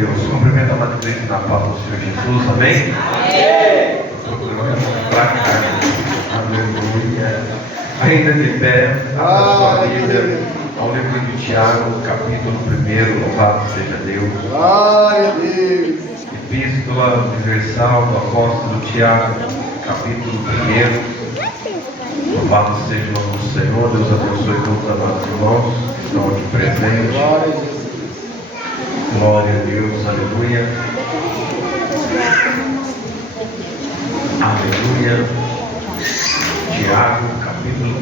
Deus. Cumprimento a matriz na paz do Senhor Jesus, amém? Aleluia. Ainda de pé, a sua Bíblia, ao livro de Tiago, capítulo 1, louvado seja Deus. Glória a Deus. Epístola Universal do Apóstolo Tiago, capítulo 1. Louvado seja o nome do Senhor. Deus abençoe todos os amados irmãos que estão aqui presentes. Glória a Jesus. Glória a Deus, aleluia. Aleluia. Tiago, capítulo 1.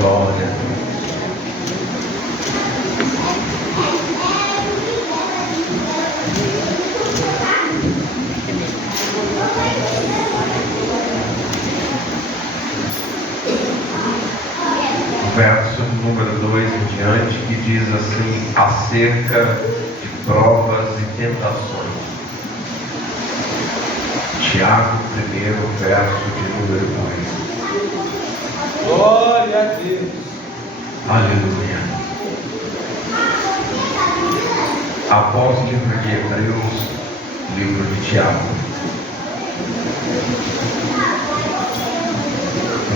Glória a Deus. Verso número 2 em diante, que diz assim, acerca de provas e tentações. Tiago 1, verso de número 2. Glória a Deus. Aleluia. Após o livro de Hebreus, livro de Tiago.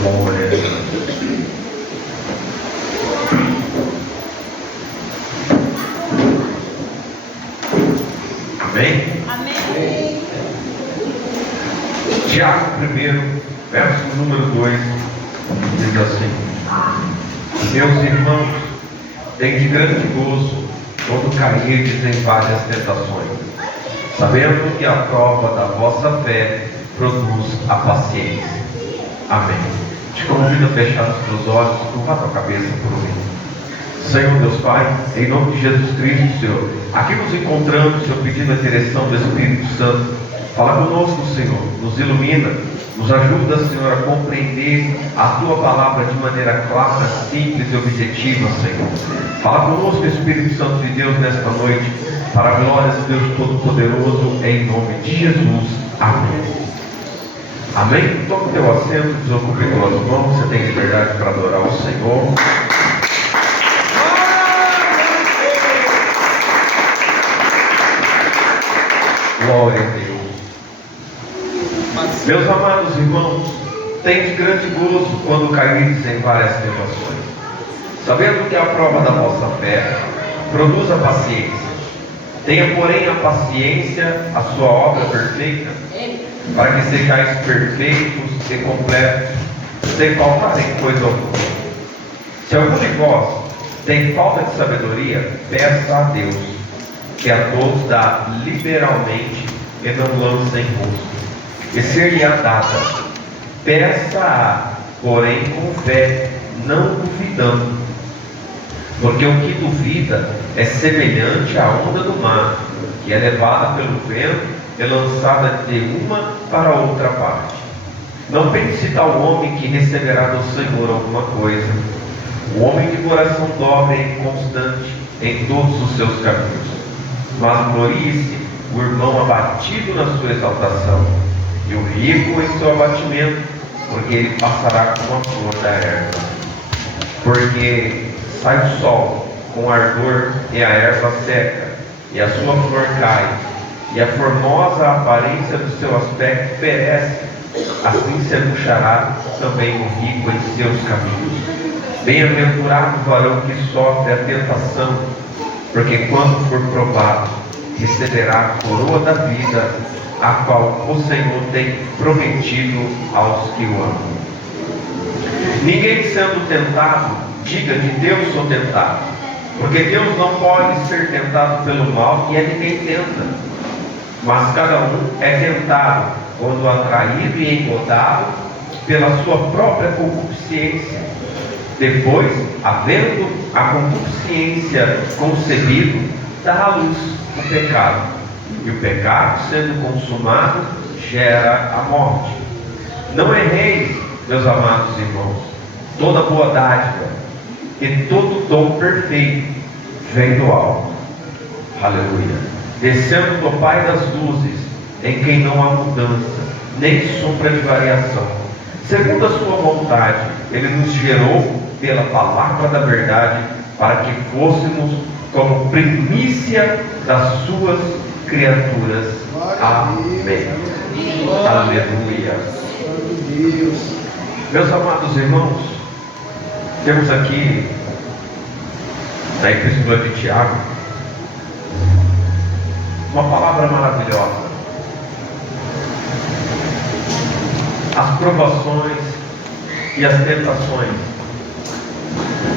Glória a Deus. Amém? Amém. Tiago 1, verso número 2, diz assim: meus irmãos, tende grande gozo quando cairdes em várias tentações, sabendo que a prova da vossa fé produz a paciência. Amém. Te convido a fechar os teus olhos, curvar a tua cabeça por um minuto. Senhor Deus Pai, em nome de Jesus Cristo, Senhor, aqui nos encontramos, Senhor, pedindo a direção do Espírito Santo. Fala conosco, Senhor, nos ilumina, nos ajuda, Senhor, a compreender a Tua palavra de maneira clara, simples e objetiva, Senhor. Fala conosco, Espírito Santo de Deus, nesta noite, para a glória de Deus Todo-Poderoso, em nome de Jesus. Amém. Amém? Tome teu assento, desocupe tuas mãos, você tem liberdade para adorar o Senhor. Glória a Deus. Meus amados irmãos, tendes grande gozo quando caídes em várias tentações, sabendo que a prova da vossa fé produz a paciência. Tenha, porém, a paciência a sua obra perfeita, para que sejais perfeitos e completos, sem faltar em coisa alguma. Se algum de vós tem falta de sabedoria, peça a Deus, que a todos dá liberalmente e não lança em rosto, e ser-lhe-á dada. Peça-a, porém, com fé, não duvidando, porque o que duvida é semelhante à onda do mar, que é levada pelo vento e lançada de uma para outra parte. Não pense tal homem que receberá do Senhor alguma coisa. O homem de coração dobre e inconstante em todos os seus caminhos. Mas glorie-se o irmão abatido na sua exaltação, e o rico em seu abatimento, porque ele passará como a flor da erva. Porque sai o sol com ardor, e a erva seca, e a sua flor cai, e a formosa aparência do seu aspecto perece. Assim se murchará também o rico em seus caminhos. Bem-aventurado o varão que sofre a tentação, porque quando for provado, receberá a coroa da vida, a qual o Senhor tem prometido aos que o amam. Ninguém sendo tentado, diga: de Deus sou tentado, porque Deus não pode ser tentado pelo mal, e a ninguém tenta. Mas cada um é tentado quando atraído e engodado pela sua própria concupiscência. Depois, havendo a concupiscência concebido, dá à luz o pecado. E o pecado, sendo consumado, gera a morte. Não erreis, meus amados irmãos. Toda boa dádiva e todo dom perfeito vem do alto. Aleluia. Descendo do Pai das luzes, em quem não há mudança, nem sombra de variação. Segundo a sua vontade, Ele nos gerou pela palavra da verdade, para que fôssemos como primícia das suas criaturas. Amém. Aleluia. Meus amados irmãos, temos aqui na Epístola de Tiago uma palavra maravilhosa. As provações e as tentações,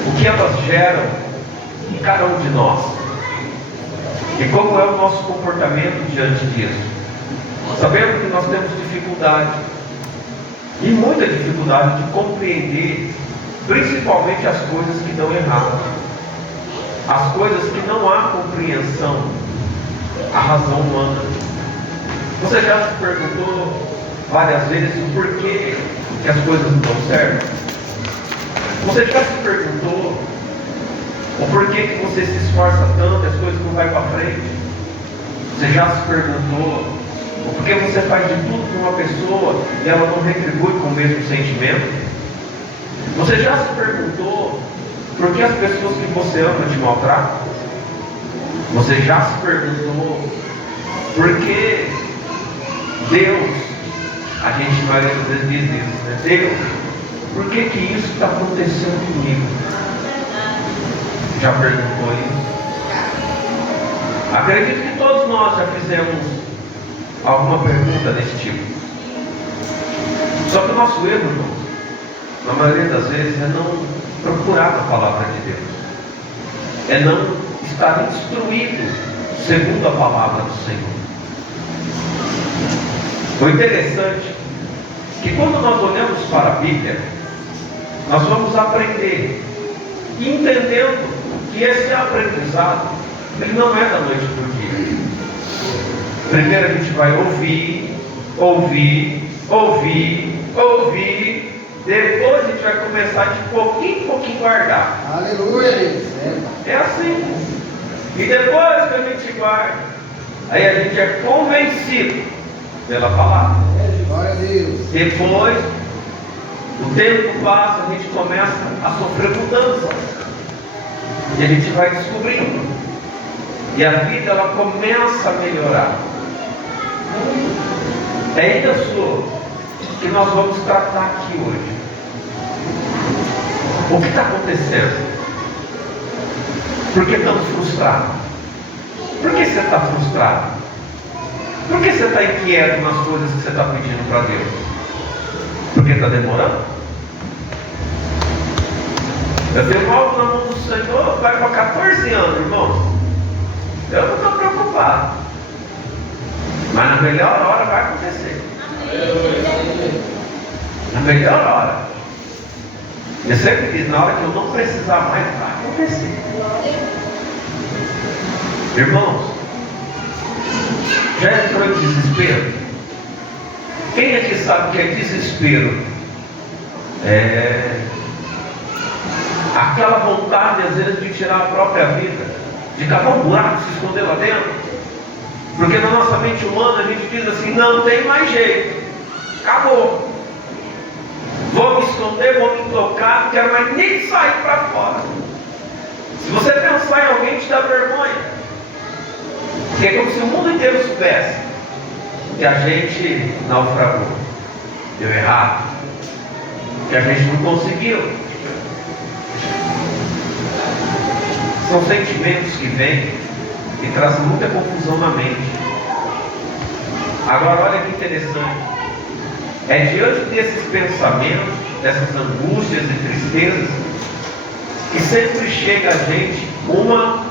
o que elas geram em cada um de nós, e como é o nosso comportamento diante disso. Sabemos que nós temos dificuldade, e muita dificuldade, de compreender principalmente as coisas que dão errado, as coisas que não há compreensão, a razão humana. Você já se perguntou várias vezes o porquê que as coisas não dão certo? Você já se perguntou o porquê que você se esforça tanto e as coisas não vão para frente? Você já se perguntou o porquê você faz de tudo para uma pessoa e ela não retribui com o mesmo sentimento? Você já se perguntou por que as pessoas que você ama te maltratam? Você já se perguntou por que Deus, a gente vai às vezes diz isso, né? Deus, por que isso está acontecendo comigo? Já perguntou isso? Acredito que todos nós já fizemos alguma pergunta desse tipo. Só que o nosso erro, irmão, na maioria das vezes, é não procurar a palavra de Deus, é não estar instruído segundo a palavra do Senhor. O interessante é que quando nós olhamos para a Bíblia, nós vamos aprender, e entendendo que esse aprendizado, ele não é da noite para o dia. Primeiro a gente vai ouvir, depois a gente vai começar de pouquinho em pouquinho guardar. Aleluia, Deus. É assim. E depois que a gente guarda, aí a gente é convencido pela palavra. Glória a Deus. Depois, o tempo passa, a gente começa a sofrer mudanças. E a gente vai descobrindo. E a vida, ela começa a melhorar. É isso que nós vamos tratar aqui hoje. O que está acontecendo? Por que estamos frustrados? Por que você está frustrado? Por que você está inquieto nas coisas que você está pedindo para Deus? Porque está demorando? Eu tenho algo na mão do Senhor, vai para 14 anos, irmãos. Eu não estou preocupado. Mas na melhor hora vai acontecer. Na melhor hora. Eu sempre digo, na hora que eu não precisar mais, vai acontecer. Irmãos, já entrou em desespero? Quem aqui sabe o que é desespero? É aquela vontade às vezes de tirar a própria vida, de cavar um buraco, se esconder lá dentro. Porque na nossa mente humana a gente diz assim, não tem mais jeito, acabou, vou me esconder, vou me tocar, não quero mais nem sair para fora. Se você pensar em alguém, te dá vergonha. Porque é como se o mundo inteiro soubesse que a gente naufragou, deu errado, que a gente não conseguiu. São sentimentos que vêm e trazem muita confusão na mente. Agora olha que interessante. É diante desses pensamentos, dessas angústias e tristezas, que sempre chega a gente uma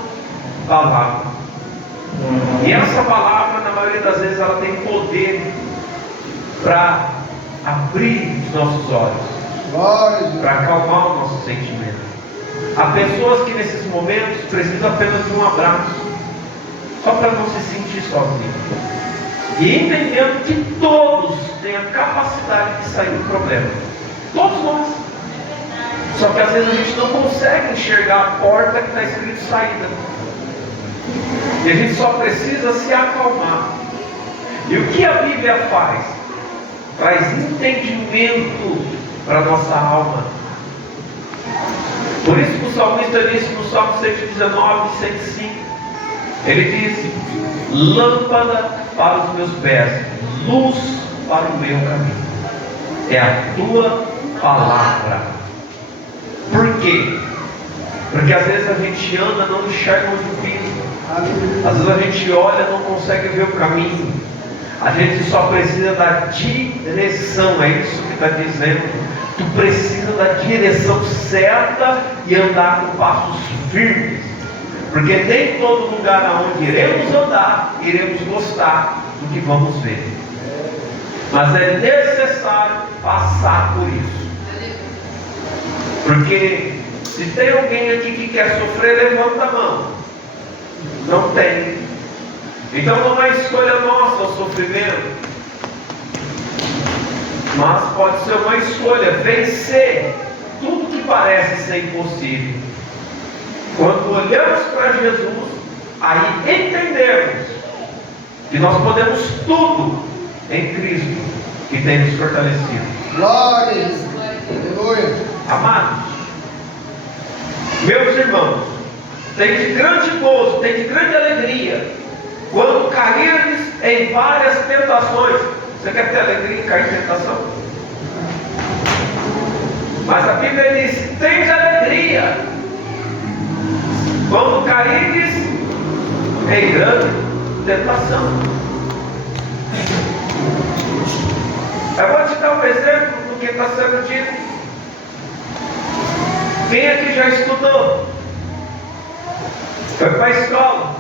palavra. E essa palavra, na maioria das vezes, ela tem poder para abrir os nossos olhos, para acalmar o nosso sentimento. Há pessoas que nesses momentos precisam apenas de um abraço, só para não se sentir sozinho. E entendendo que todos têm a capacidade de sair do problema. Todos nós. Só que às vezes a gente não consegue enxergar a porta que está escrito saída. E a gente só precisa se acalmar. E o que a Bíblia faz? Traz entendimento para a nossa alma. Por isso que o salmista disse no Salmo 119, 105? Ele disse: lâmpada para os meus pés, luz para o meu caminho é a tua palavra. Por quê? Porque às vezes a gente anda, não enxerga onde pisa. Às vezes a gente olha, não consegue ver o caminho. A gente só precisa da direção. É isso que está dizendo. Tu precisa da direção certa e andar com passos firmes. Porque nem todo lugar aonde iremos andar, iremos gostar do que vamos ver. Mas é necessário passar por isso. Porque se tem alguém aqui que quer sofrer, levanta a mão. Não tem. Então não é escolha nossa o sofrimento. Mas pode ser uma escolha vencer tudo que parece ser impossível. Quando olhamos para Jesus, aí entendemos que nós podemos tudo em Cristo, que tem nos fortalecido. Glória. Aleluia. Amados, meus irmãos, tem de grande gozo, tem de grande alegria quando cairdes em várias tentações. Você quer ter alegria em cair em tentação? Mas a Bíblia diz: tem de alegria quando cairdes em grande tentação. Eu vou te dar um exemplo do que está sendo dito. Quem aqui já estudou? Foi para a escola?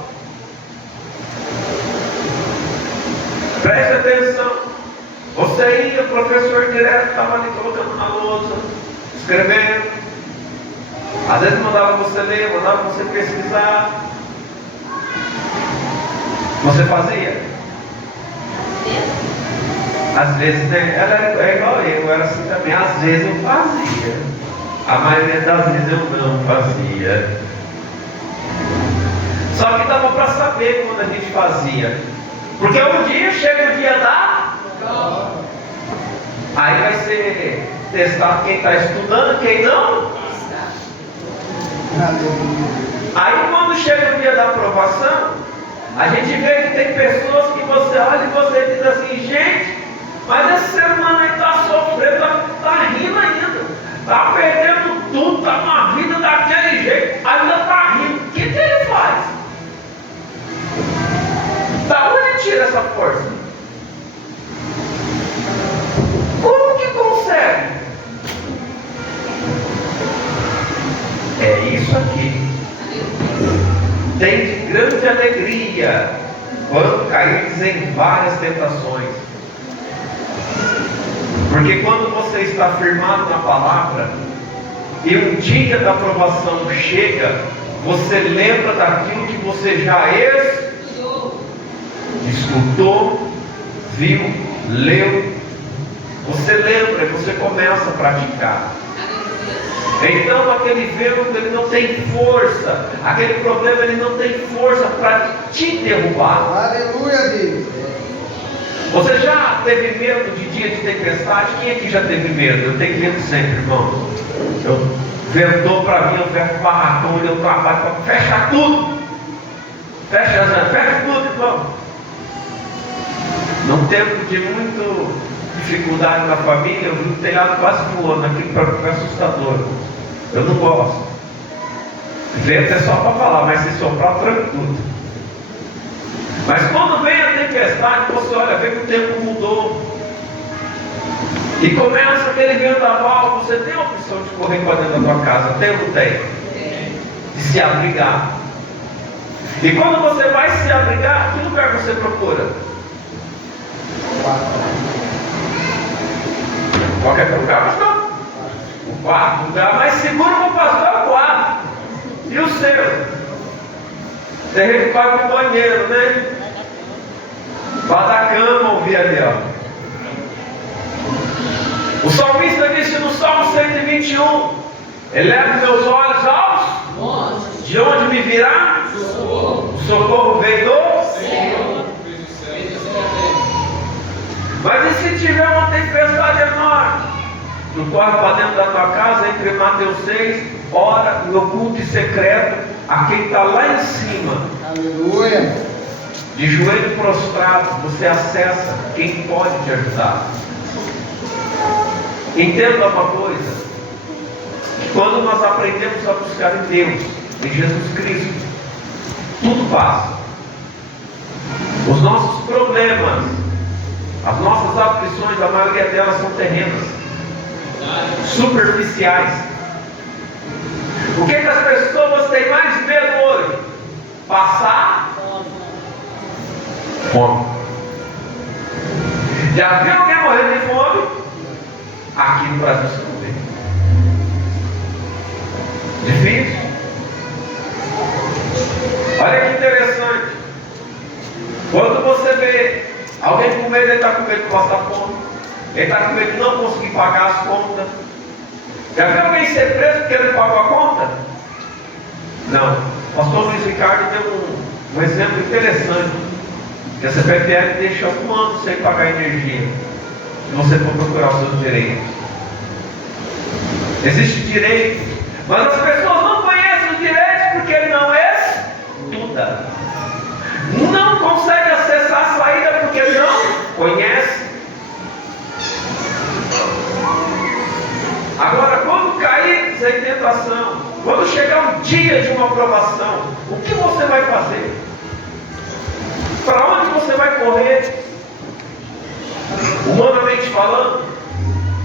Preste atenção. Você ia, o professor direto estava ali colocando na lousa, escrevendo. Às vezes mandava você ler, mandava você pesquisar. Você fazia? Às vezes, ela é igual eu era assim também. Às vezes eu fazia. A maioria das vezes eu não fazia. Só que dava para saber quando a gente fazia. Porque um dia chega o dia da prova. Aí vai ser testado quem está estudando, quem não. Aí quando chega o dia da aprovação, a gente vê que tem pessoas que você olha e você diz assim: gente, mas esse ser humano aí está sofrendo, está rindo ainda, está perdendo tudo, está numa vida daquele jeito, ainda está rindo. O que ele faz? Da onde tira essa força? Como que consegue? É isso aqui. Tem de grande alegria quando cairdes em várias tentações. Porque quando você está firmado na palavra e um dia da aprovação chega, você lembra daquilo que você já escutou, viu, leu. Você lembra e você começa a praticar. Então aquele vento ele não tem força, aquele problema ele não tem força para te derrubar. Aleluia, Deus. Você já teve medo de dia de tempestade? Quem aqui já teve medo? Eu tenho medo sempre, irmão. Eu ventou para mim, eu fecho barracão, eu trabalho para fechar tudo. Fecha tudo, irmão. Num tempo de muita dificuldade na família, eu vi o telhado quase voando, aquilo para mim foi assustador. Eu não gosto. Vento é só para falar, mas se soprar, tranca tudo. Mas quando vem a tempestade, você olha, vê que o tempo mudou. E começa aquele vendaval, você tem a opção de correr para dentro da tua casa, tem ou não tem? De se abrigar. E quando você vai se abrigar, que lugar você procura? Qualquer lugar, pastor? O quarto, lugar mais seguro para o pastor é o quarto. E o seu? Tem gente que vai para o banheiro, né? Para da cama, ouvir ali, ó. O salmista disse no Salmo 121: eleve meus olhos aos de onde me virá? O socorro veio do Senhor. Mas e se tiver uma tempestade enorme? Tu corre para dentro da tua casa, entre Mateus 6 ora no oculto e secreto a quem está lá em cima. Aleluia. De joelho prostrado, você acessa quem pode te ajudar. Entenda uma coisa: que quando nós aprendemos a buscar em Deus, em Jesus Cristo, tudo passa. Os nossos problemas, as nossas aflições, a maioria delas são terrenas, superficiais. O que as pessoas têm mais medo hoje? Passar fome. Já viu alguém morrendo de fome? Aqui no Brasil você não vê. Difícil. Olha que interessante. Quando você vê alguém com medo, ele está com medo de passar fome, ele está com medo de não conseguir pagar as contas. Já viu alguém ser preso porque ele não pagou a conta? Não. O pastor Luiz Ricardo deu um exemplo interessante. Que a CPFL deixa um ano sem pagar energia, se você for procurar os seus direitos. Existe direito, mas as pessoas não conhecem os direitos porque ele não estuda. Não consegue acessar a saída porque não conhece. Agora, quando cair em tentação, quando chegar o dia de uma provação, o que você vai fazer? Para onde você vai correr? Humanamente falando,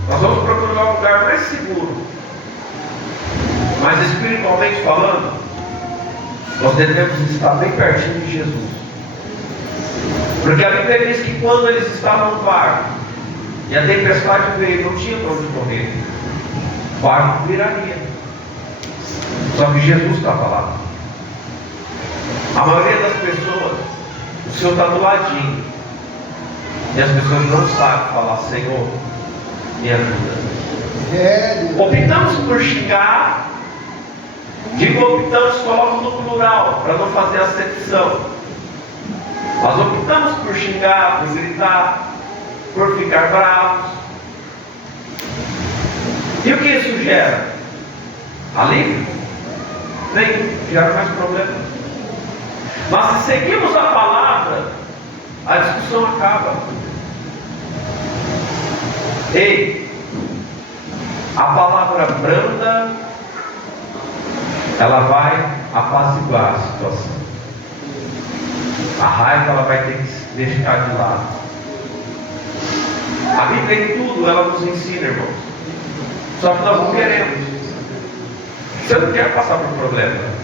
nós vamos procurar um lugar mais seguro. Mas espiritualmente falando, nós devemos estar bem pertinho de Jesus. Porque a Bíblia diz que quando eles estavam no barco e a tempestade veio, não tinha para onde correr, o barco viraria. Só que Jesus estava lá. A maioria das pessoas, o Senhor está do ladinho, e as pessoas não sabem falar: Senhor, me ajuda. Optamos por xingar. Digo optamos, coloco no plural, para não fazer acepção. Nós optamos por xingar, por gritar, por ficar bravos. E o que isso gera? Alívio? Nem gera mais problema. Mas se seguimos a palavra, a discussão acaba. Ei, a palavra branda, ela vai apaziguar a situação. A raiva ela vai ter que deixar de lado. A Bíblia em tudo ela nos ensina, irmãos. Só que nós não queremos. Você não quer passar por problema.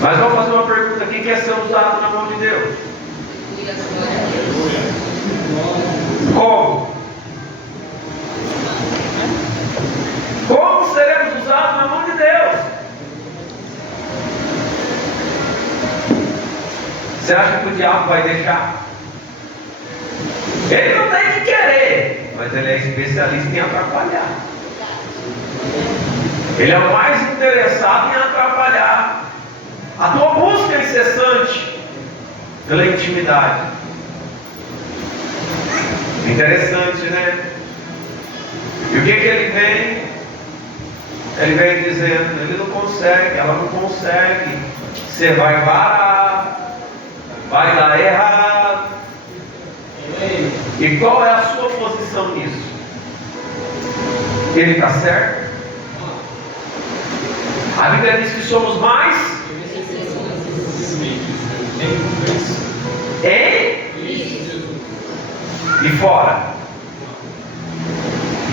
Mas vamos fazer uma pergunta: quem quer ser usado na mão de Deus? Como? Como seremos usados na mão de Deus? Você acha que o diabo vai deixar? Ele não tem que querer, mas ele é especialista em atrapalhar. Ele é o mais interessado em atrapalhar a tua busca incessante pela intimidade. Interessante, né? E o que ele vem? Ele vem dizendo: ele não consegue, ela não consegue, você vai parar, vai dar errado. E qual é a sua posição nisso? Ele está certo? A Bíblia diz que somos mais e fora.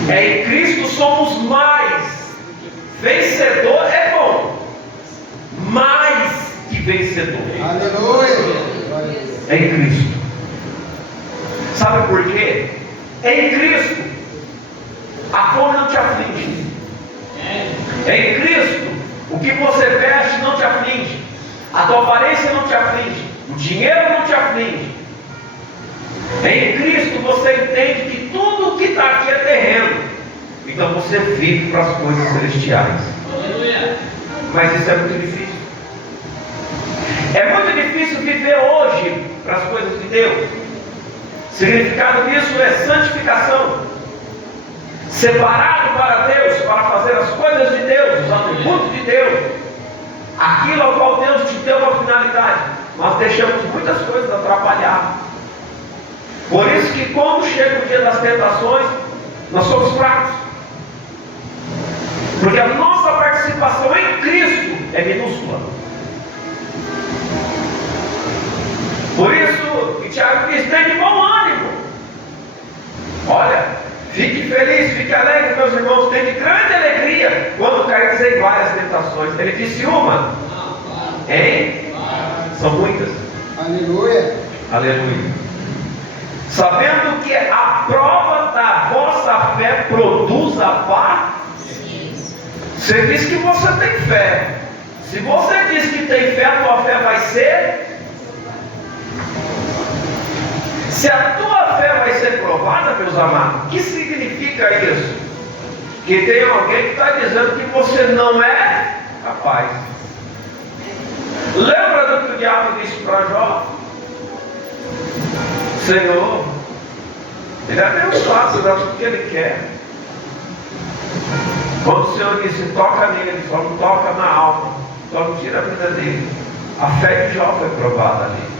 Em Cristo somos mais. Vencedor é bom, mais que vencedor. Aleluia. Em Cristo. Sabe por quê? Em Cristo a fome não te aflige. Em Cristo o que você veste não te aflige, a tua aparência não te aflige, o dinheiro não te aflige. Em Cristo você entende que tudo que está aqui é terreno, então você vive para as coisas celestiais. Mas isso é muito difícil. É muito difícil viver hoje para as coisas de Deus. O significado disso é santificação. separado para Deus, para fazer as coisas de Deus, os atributos de Deus, aquilo ao qual Deus te deu uma finalidade, nós deixamos muitas coisas atrapalhar. Por isso que quando chega o dia das tentações, nós somos fracos, porque a nossa participação em Cristo é minúscula. Por isso que Tiago diz: tem de bom ânimo. Olha, fique feliz, fique alegre, meus irmãos, tem de grande alegria quando caímos em várias tentações. Ele disse uma, hein? São muitas. Aleluia. Aleluia. Sabendo que a prova da vossa fé produz a paz. Você diz que você tem fé. Se você diz que tem fé, a tua fé vai ser. Se a tua fé vai ser provada, meus amados, o que significa isso? Que tem alguém que está dizendo que você não é capaz. Lembra do que o diabo disse para Jó? Senhor, ele é Deus fácil, dá tudo o que ele quer. Quando o Senhor disse: toca nele, só não toca na alma, só não tira a vida dele. A fé de Jó foi provada ali.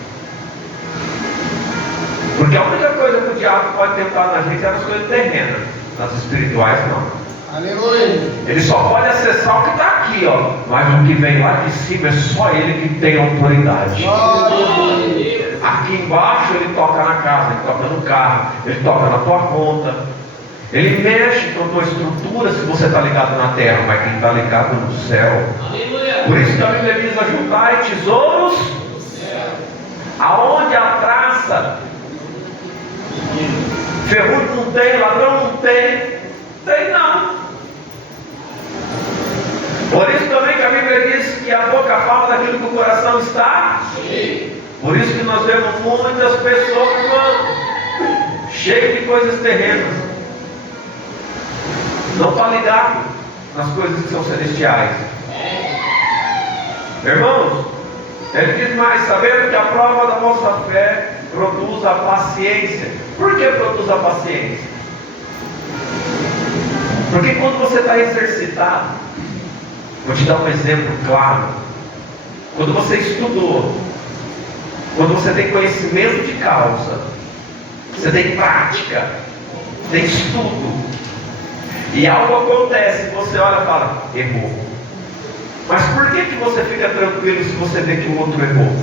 Porque a única coisa que o diabo pode tentar na gente é nas coisas terrenas, nas espirituais não. Aleluia. Ele só pode acessar o que está aqui, ó. Mas o que vem lá de cima é só ele que tem autoridade. Glória. Aqui embaixo ele toca na casa, ele toca no carro, ele toca na tua conta, ele mexe com a tua estrutura se você está ligado na terra, mas quem está ligado no céu. Aleluia. Por isso que a Bíblia diz: ajuntai tesouros aonde a traça, ferrugem não tem, ladrão não tem, tem não. Por isso também que a Bíblia diz que a boca fala daquilo que o coração está. Por isso que nós vemos muitas pessoas cheias de coisas terrenas, não está ligado nas coisas que são celestiais. Irmãos, ele diz mais: sabendo que a prova da vossa fé produz a paciência. Por que produz a paciência? Porque quando você está exercitado, vou te dar um exemplo claro. Quando você estudou, quando você tem conhecimento de causa, você tem prática, tem estudo, e algo acontece, você olha e fala: errou. Mas por que você fica tranquilo se você vê que o outro errou?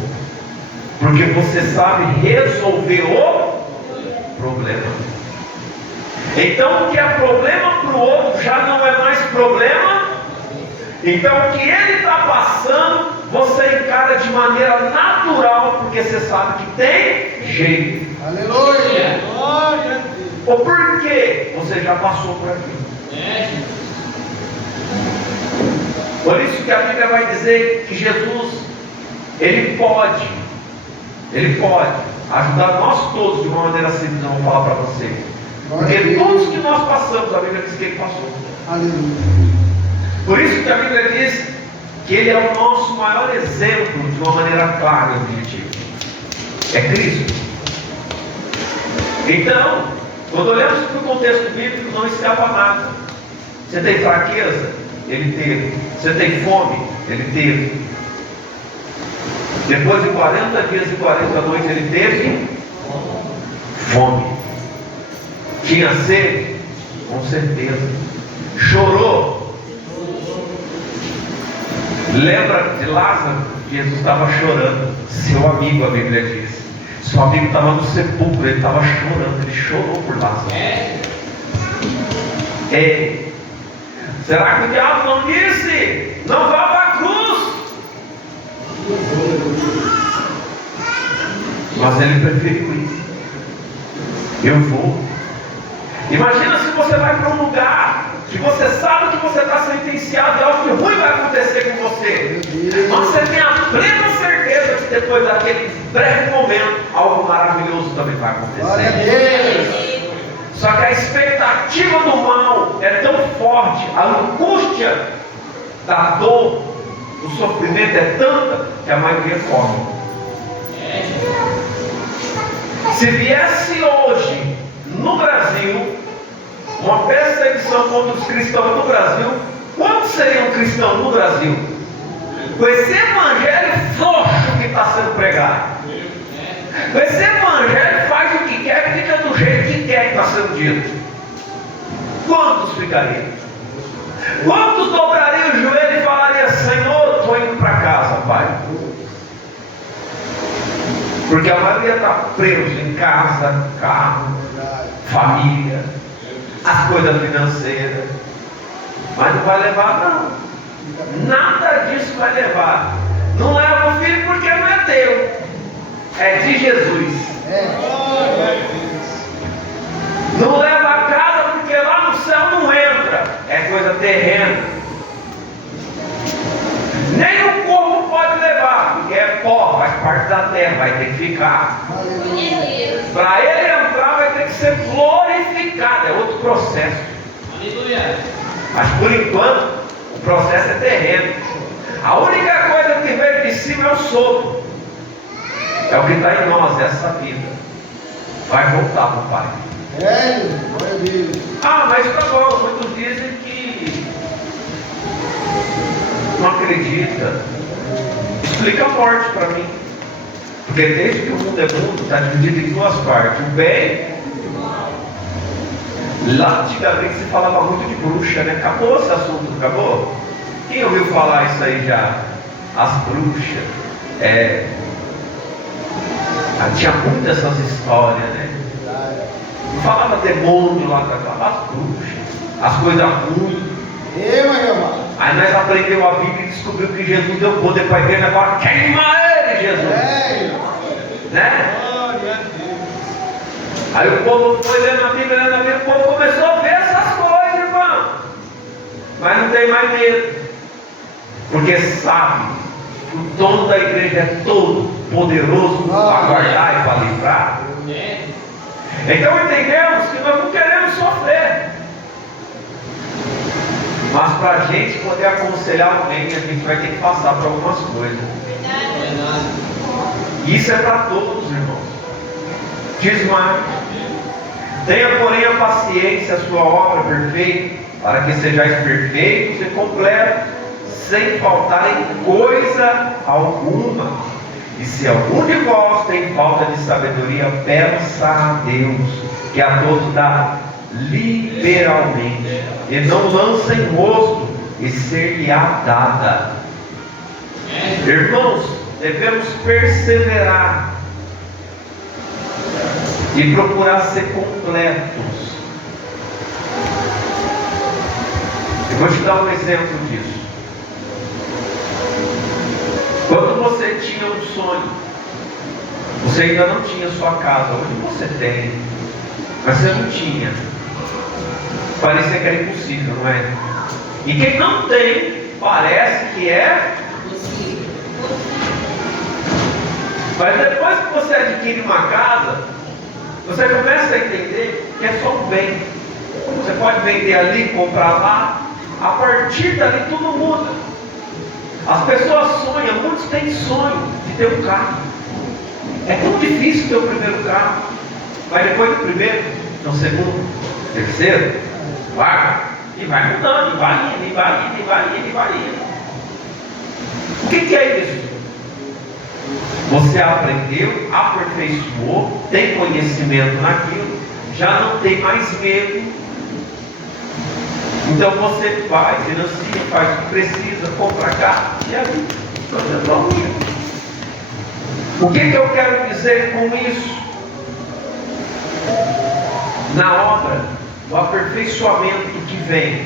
Porque você sabe resolver o problema. Então o que é problema para o outro já não é mais problema. Então o que ele está passando, você encara de maneira natural, porque você sabe que tem jeito. Aleluia. Glória a Deus. Ou porque você já passou por aquilo. Por isso que a Bíblia vai dizer que Jesus, Ele pode ajudar nós todos de uma maneira simples. Eu vou falar para você, porque todos que nós passamos, a Bíblia diz que Ele passou. Aleluia. Por isso que a Bíblia diz que Ele é o nosso maior exemplo de uma maneira clara e objetiva. É Cristo. Então, quando olhamos para o contexto bíblico, não escapa nada. Você tem fraqueza? Ele teve. Você tem fome? Ele teve. Depois de 40 dias e 40 noites, ele teve fome. Tinha sede? Com certeza. Chorou? Lembra de Lázaro? Jesus estava chorando. Seu amigo, a Bíblia diz. Seu amigo estava no sepulcro, ele estava chorando. Ele chorou por Lázaro. Ei, será que o diabo não disse: não vá para a cruz? Mas ele preferiu ir. Eu vou. Imagina se você vai para um lugar que você sabe que você está sentenciado e algo ruim vai acontecer com você, mas você tem a plena certeza que depois daquele breve momento algo maravilhoso também vai Glória a acontecer. Deus. Só que a expectativa do mal é tão forte, a angústia da dor, o sofrimento é tanta que a maioria come. Se viesse hoje no Brasil uma perseguição contra os cristãos no Brasil, quantos seriam cristãos no Brasil? Com esse evangelho frouxo que está sendo pregado. Com esse evangelho faz o que quer, fica do jeito que quer que está sendo dito. Quantos ficariam? Quantos dobrariam o joelho e falariam: Senhor, estou indo para casa, Pai? Porque a maioria está preso em casa, carro, família, as coisas financeiras. Mas não vai levar, não. Nada disso vai levar. Não leva o filho porque não é teu, é de Jesus. Não leva a casa porque lá no céu não entra, é coisa terrena. Nem o corpo pode levar, porque é pó, faz parte da terra, vai ter que ficar. Para ele entrar vai ter que ser glorificado, é outro processo. Mas por enquanto o processo é terreno. A única coisa que veio de cima é o sopro. É o que está em nós, essa vida. Vai voltar para o Pai. Mas tá bom, muitos dizem que não acredita. Explica a morte para mim. Porque desde que o mundo é mundo, está dividido em duas partes: o bem e o mal. Lá antigamente se falava muito de bruxa, né? Acabou esse assunto, não acabou? Quem ouviu falar isso aí já? As bruxas. Tinha muitas essas histórias, né? Não falava demônio lá atrás, falava as bruxas, as coisas ruins. Aí nós aprendemos a Bíblia e descobrimos que Jesus deu poder para a igreja. Agora queima ele, Jesus, né? Aí o povo foi lendo a Bíblia, o povo começou a ver essas coisas, irmão. Mas não tem mais medo, porque sabe que o dono da igreja é todo poderoso para guardar e para livrar. Então entendemos que nós não queremos sofrer, mas para a gente poder aconselhar alguém, a gente vai ter que passar por algumas coisas. Isso é para todos, irmãos. Diz mais: tenha porém a paciência, a sua obra perfeita, para que sejais perfeitos e completos, sem faltar em coisa alguma. E se algum de vós tem falta de sabedoria, peça a Deus, que a todos dá liberalmente, e não lança em rosto, e ser-lhe-á dada. Irmãos, devemos perseverar e procurar ser completos. Eu vou te dar um exemplo disso. Quando você tinha um sonho, você ainda não tinha sua casa. Hoje você tem, mas você não tinha. Parecia que era impossível, não é? E quem não tem, parece que é possível. Mas depois que você adquire uma casa, você começa a entender que é só um bem. Você pode vender ali, comprar lá. A partir dali tudo muda. As pessoas sonham, muitos têm sonho de ter um carro. É tão difícil ter o primeiro carro. Mas depois do primeiro, no segundo, terceiro, quarto, e vai mudando, e vai indo, e vai indo, e vai indo, e vai indo. O que é isso? Você aprendeu, aperfeiçoou, tem conhecimento naquilo, já não tem mais medo. Então você vai, financia, faz o que precisa, compra carro e ali. O que eu quero dizer com isso? Na obra do aperfeiçoamento que vem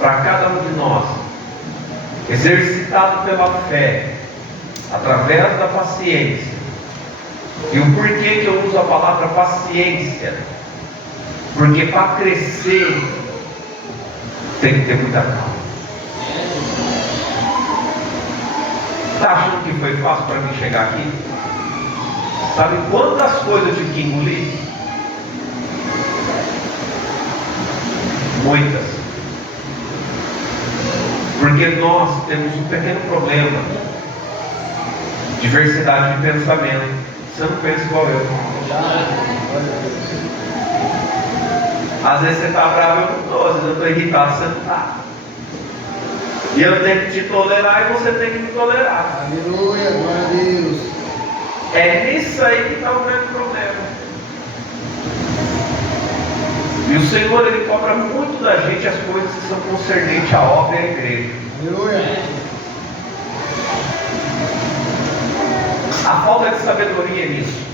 para cada um de nós, exercitado pela fé, através da paciência. E o porquê que eu uso a palavra paciência? Porque para crescer tem que ter muita calma. Está achando que foi fácil para mim chegar aqui? Sabe quantas coisas eu tive que engolir? Muitas. Porque nós temos um pequeno problema: diversidade de pensamento. Você não pensa igual eu. Às vezes você está bravo, eu não estou. Às vezes eu estou irritado, você não está. E eu tenho que te tolerar e você tem que me tolerar. Aleluia, glória a Deus. É nisso aí que está o grande problema. E o Senhor, Ele cobra muito da gente as coisas que são concernentes à obra e à igreja. Aleluia. A falta de sabedoria nisso.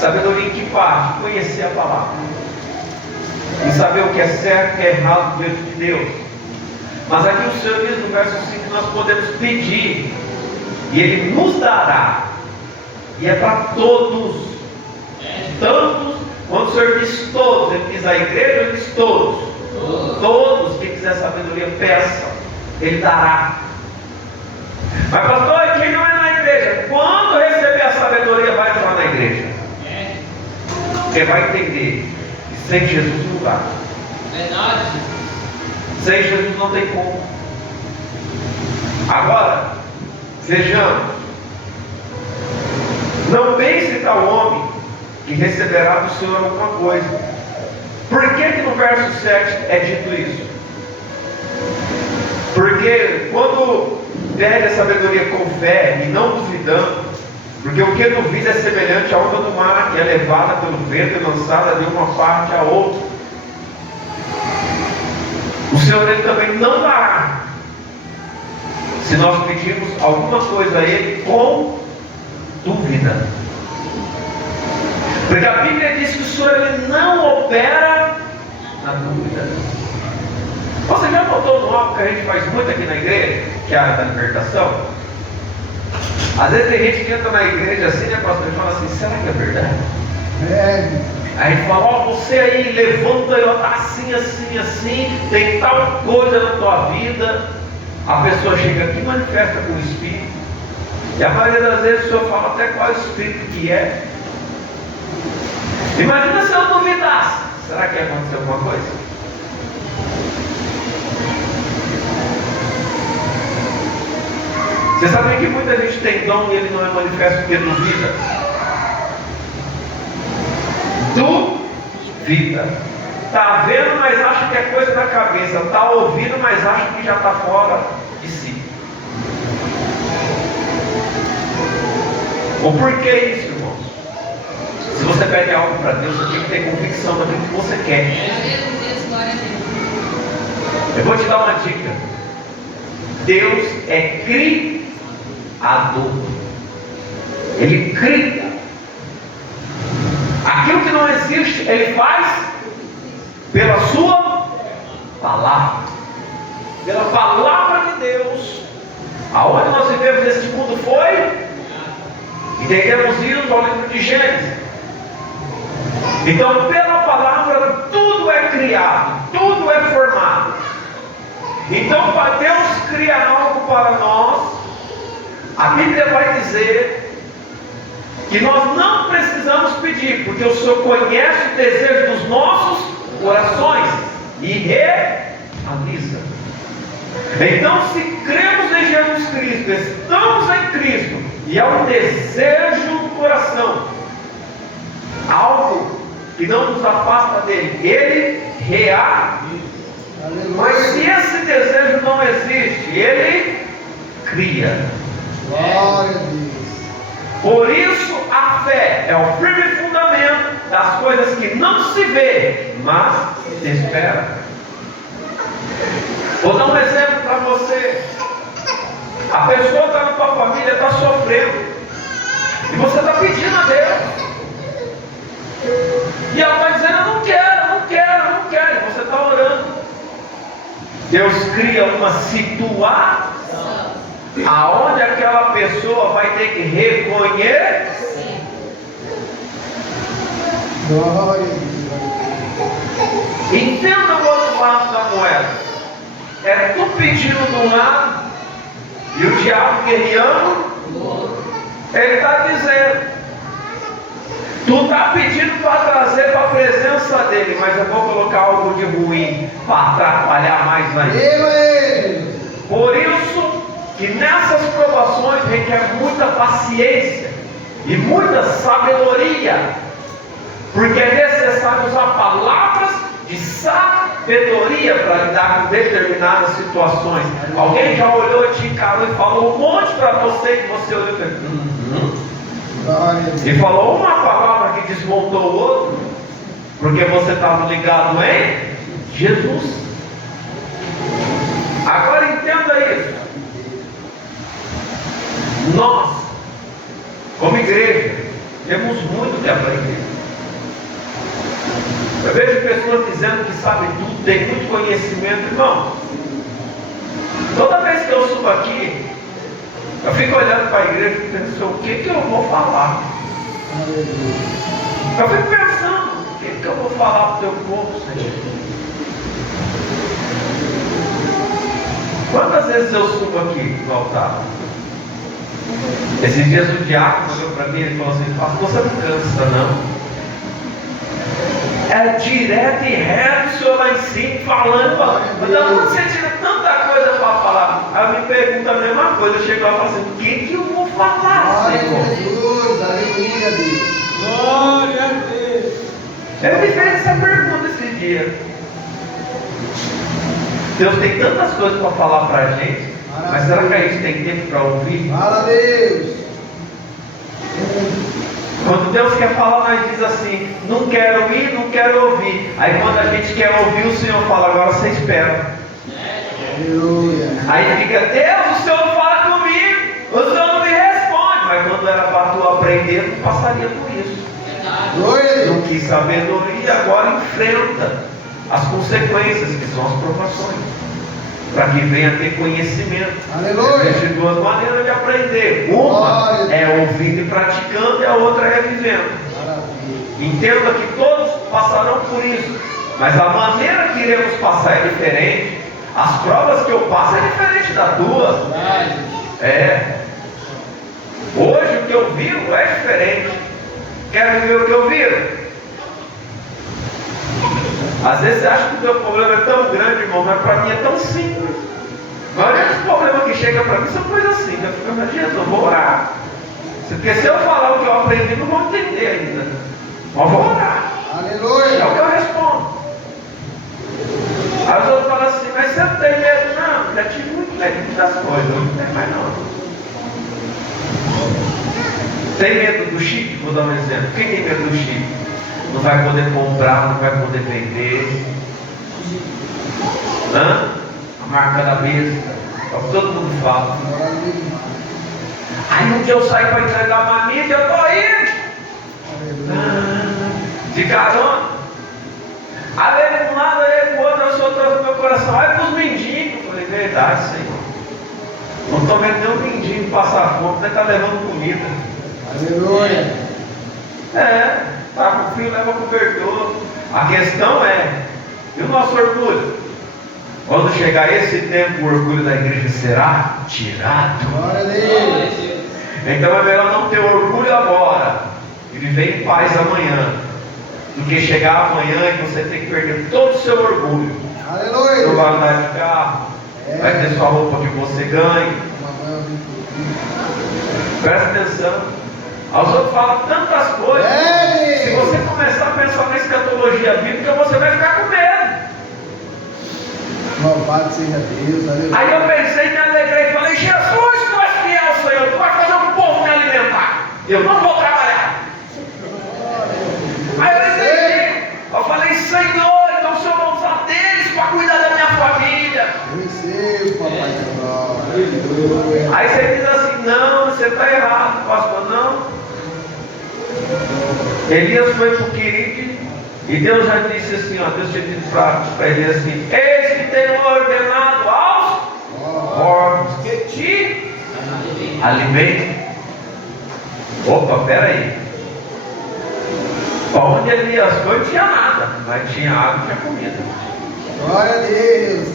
Sabedoria em que parte? Conhecer a palavra. E saber o que é certo e o que é errado diante de Deus. Mas aqui o Senhor diz no verso 5 que nós podemos pedir. E Ele nos dará. E é para todos. Tantos, quando o Senhor diz todos, Ele diz a igreja, Ele diz todos. Todos, quem quiser sabedoria, peça. Ele dará. Mas pastor, quem não é na igreja, quando receber a sabedoria, vai entrar na igreja. Porque vai entender que sem Jesus não dá. Verdade. Sem Jesus não tem como. Agora, vejamos. Não pense tal homem que receberá do Senhor alguma coisa. Por que no verso 7 é dito isso? Porque quando pede a sabedoria com fé e não duvidando, porque o que duvida é semelhante à onda do mar, que é levada pelo vento e lançada de uma parte a outra. O Senhor, Ele também não dará, se nós pedirmos alguma coisa a Ele com dúvida. Porque a Bíblia diz que o Senhor, Ele não opera na dúvida. Você já notou no algo que a gente faz muito aqui na igreja, que é a área da libertação? Às vezes tem gente que entra na igreja assim, né, pastor, e fala assim: será que é verdade? Aí a gente fala: ó, você aí levanta e está assim, assim, assim, tem tal coisa na tua vida. A pessoa chega aqui e manifesta com o Espírito. E a maioria das vezes o senhor fala até qual Espírito que é. Imagina se eu duvidasse: será que aconteceu alguma coisa? Você sabe que muita gente tem dom e ele não é manifesto porque duvida. Duvida. Está vendo, mas acha que é coisa da cabeça. Está ouvindo, mas acha que já está fora de si. O porquê isso, irmãos? Se você pede algo para Deus, você tem que ter convicção daquilo que você quer. Eu vou te dar uma dica. Deus é criador. Ele cria. Aquilo que não existe, Ele faz pela sua palavra. Pela palavra de Deus. Aonde nós vivemos neste mundo foi, entendemos isso ao livro de Gênesis. Então, pela palavra, tudo é criado, tudo é formado. Então, para Deus criar algo para nós, a Bíblia vai dizer que nós não precisamos pedir, porque o Senhor conhece o desejo dos nossos corações e realiza. Então, se cremos em Jesus Cristo, estamos em Cristo, e há um desejo no coração, algo que não nos afasta dele, Ele realiza. Mas se esse desejo não existe, Ele cria. Glória a Deus. Por isso a fé é o firme fundamento das coisas que não se vê, mas se espera. Vou dar um exemplo para você. A pessoa está na tua família, está sofrendo, e você está pedindo a Deus, e ela está dizendo: eu não quero, não quero, não quero, e você está orando. Deus cria uma situação aonde aquela pessoa vai ter que reconhecer. Glória a Deus. Entenda o outro lado da moeda. É tu pedindo de um lado e o diabo guerreando. Ele está dizendo: tu está pedindo para trazer para a presença dele, mas eu vou colocar algo de ruim para atrapalhar mais ainda. Por isso que nessas provações requer muita paciência e muita sabedoria. Porque é necessário usar palavras de sabedoria para lidar com determinadas situações. Alguém já olhou, te encarou e falou um monte para você, e você olhou e falou, Glória a Deus. e falou uma palavra que desmontou o outro, porque você estava ligado em Jesus. Agora entenda isso. Nós, como igreja, temos muito que aprender. Eu vejo pessoas dizendo que sabem tudo, tem muito conhecimento. Irmão, toda vez que eu subo aqui, eu fico olhando para a igreja e penso, o que eu vou falar? Eu fico pensando, o que eu vou falar para o teu povo, Senhor? Quantas vezes eu subo aqui no altar? Esses dias o diácono olhou para mim e falou assim, pastor, você não cansa não? É direto e reto o senhor lá em cima falando, então você tira tanta coisa para falar. Aí me pergunta a mesma coisa, eu chego lá e falo assim, o que eu vou falar, Glória Senhor? a Jesus, aleluia, Deus. Glória a Deus. Ele me fez essa pergunta esse dia. Deus tem tantas coisas para falar para a gente, mas será que a gente tem tempo para ouvir? Fala a Deus. Quando Deus quer falar, nós diz assim, não quero ir, não quero ouvir. Aí quando a gente quer ouvir, o Senhor fala, agora você espera. Aleluia. Aí fica, Deus, o Senhor não fala comigo, o Senhor não me responde. Mas quando era para tu aprender, não passaria por isso. Glória a Não Deus. quis sabedoria, agora enfrenta as consequências, que são as provações, para que venha a ter conhecimento. Aleluia. Existem duas maneiras de aprender. Uma é ouvindo e praticando, e a outra é vivendo. Maravilha. Entenda que todos passarão por isso, mas a maneira que iremos passar é diferente. As provas que eu passo é diferente da tua. Verdade. É. Hoje o que eu vivo é diferente. Quer viver o que eu vivo? Às vezes você acha que o teu problema é tão grande, irmão, mas para mim é tão simples. A maioria dos problemas que chegam para mim são coisas simples. Eu fico, meu Deus, eu vou orar. Porque se eu falar o que eu aprendi, não vou entender ainda. Mas vou orar. É Aleluia. o que eu respondo. Aí os outros falam assim, mas você não tem medo? Não, já tive muito medo das coisas, eu não tenho mais não. Tem medo do chip? Vou dar um exemplo. Quem tem medo do chip? Não vai poder comprar, não vai poder vender. A marca da besta. É o que todo mundo fala. Aí um dia eu saio para entregar uma mídia, eu estou indo. De carona. Aí ele de um lado, aí ele do outro, eu soltando no meu coração. Vai para os mendigos. Eu falei, verdade, Senhor. Não estou vendo nenhum mendigo passar fome, nem está levando comida. Aleluia. Tá com frio, leva cobertor. A questão é, e o nosso orgulho? Quando chegar esse tempo, o orgulho da igreja será tirado. Glória a Deus. Então é melhor não ter orgulho agora e viver em paz amanhã, do que chegar amanhã e você ter que perder todo o seu orgulho. Aleluia. Não vai andar de carro, vai ter sua roupa que você ganhe. Presta atenção. Aos outros falam tantas coisas. Se você começar a pensar na escatologia bíblica, você vai ficar com medo. Louvado seja Deus. Aleluia. Aí eu pensei, me alegrei e falei, Jesus, tu és fiel, Senhor, tu vai fazer o povo me alimentar. Eu não vou trabalhar. Aí eu entendi. Eu falei, Senhor, então o Senhor vai usar deles para cuidar da minha família. Eu recebo, papai de glória. Aleluia. Aí você diz assim, não, você está errado, pastor, não. Elias foi para o Quirite e Deus já disse assim, ó, Deus tinha dito para ele assim, eis que tenho ordenado aos corpos que te alimentem. Opa, peraí. Onde Elias foi não tinha nada, mas tinha água e tinha comida. Glória a Deus.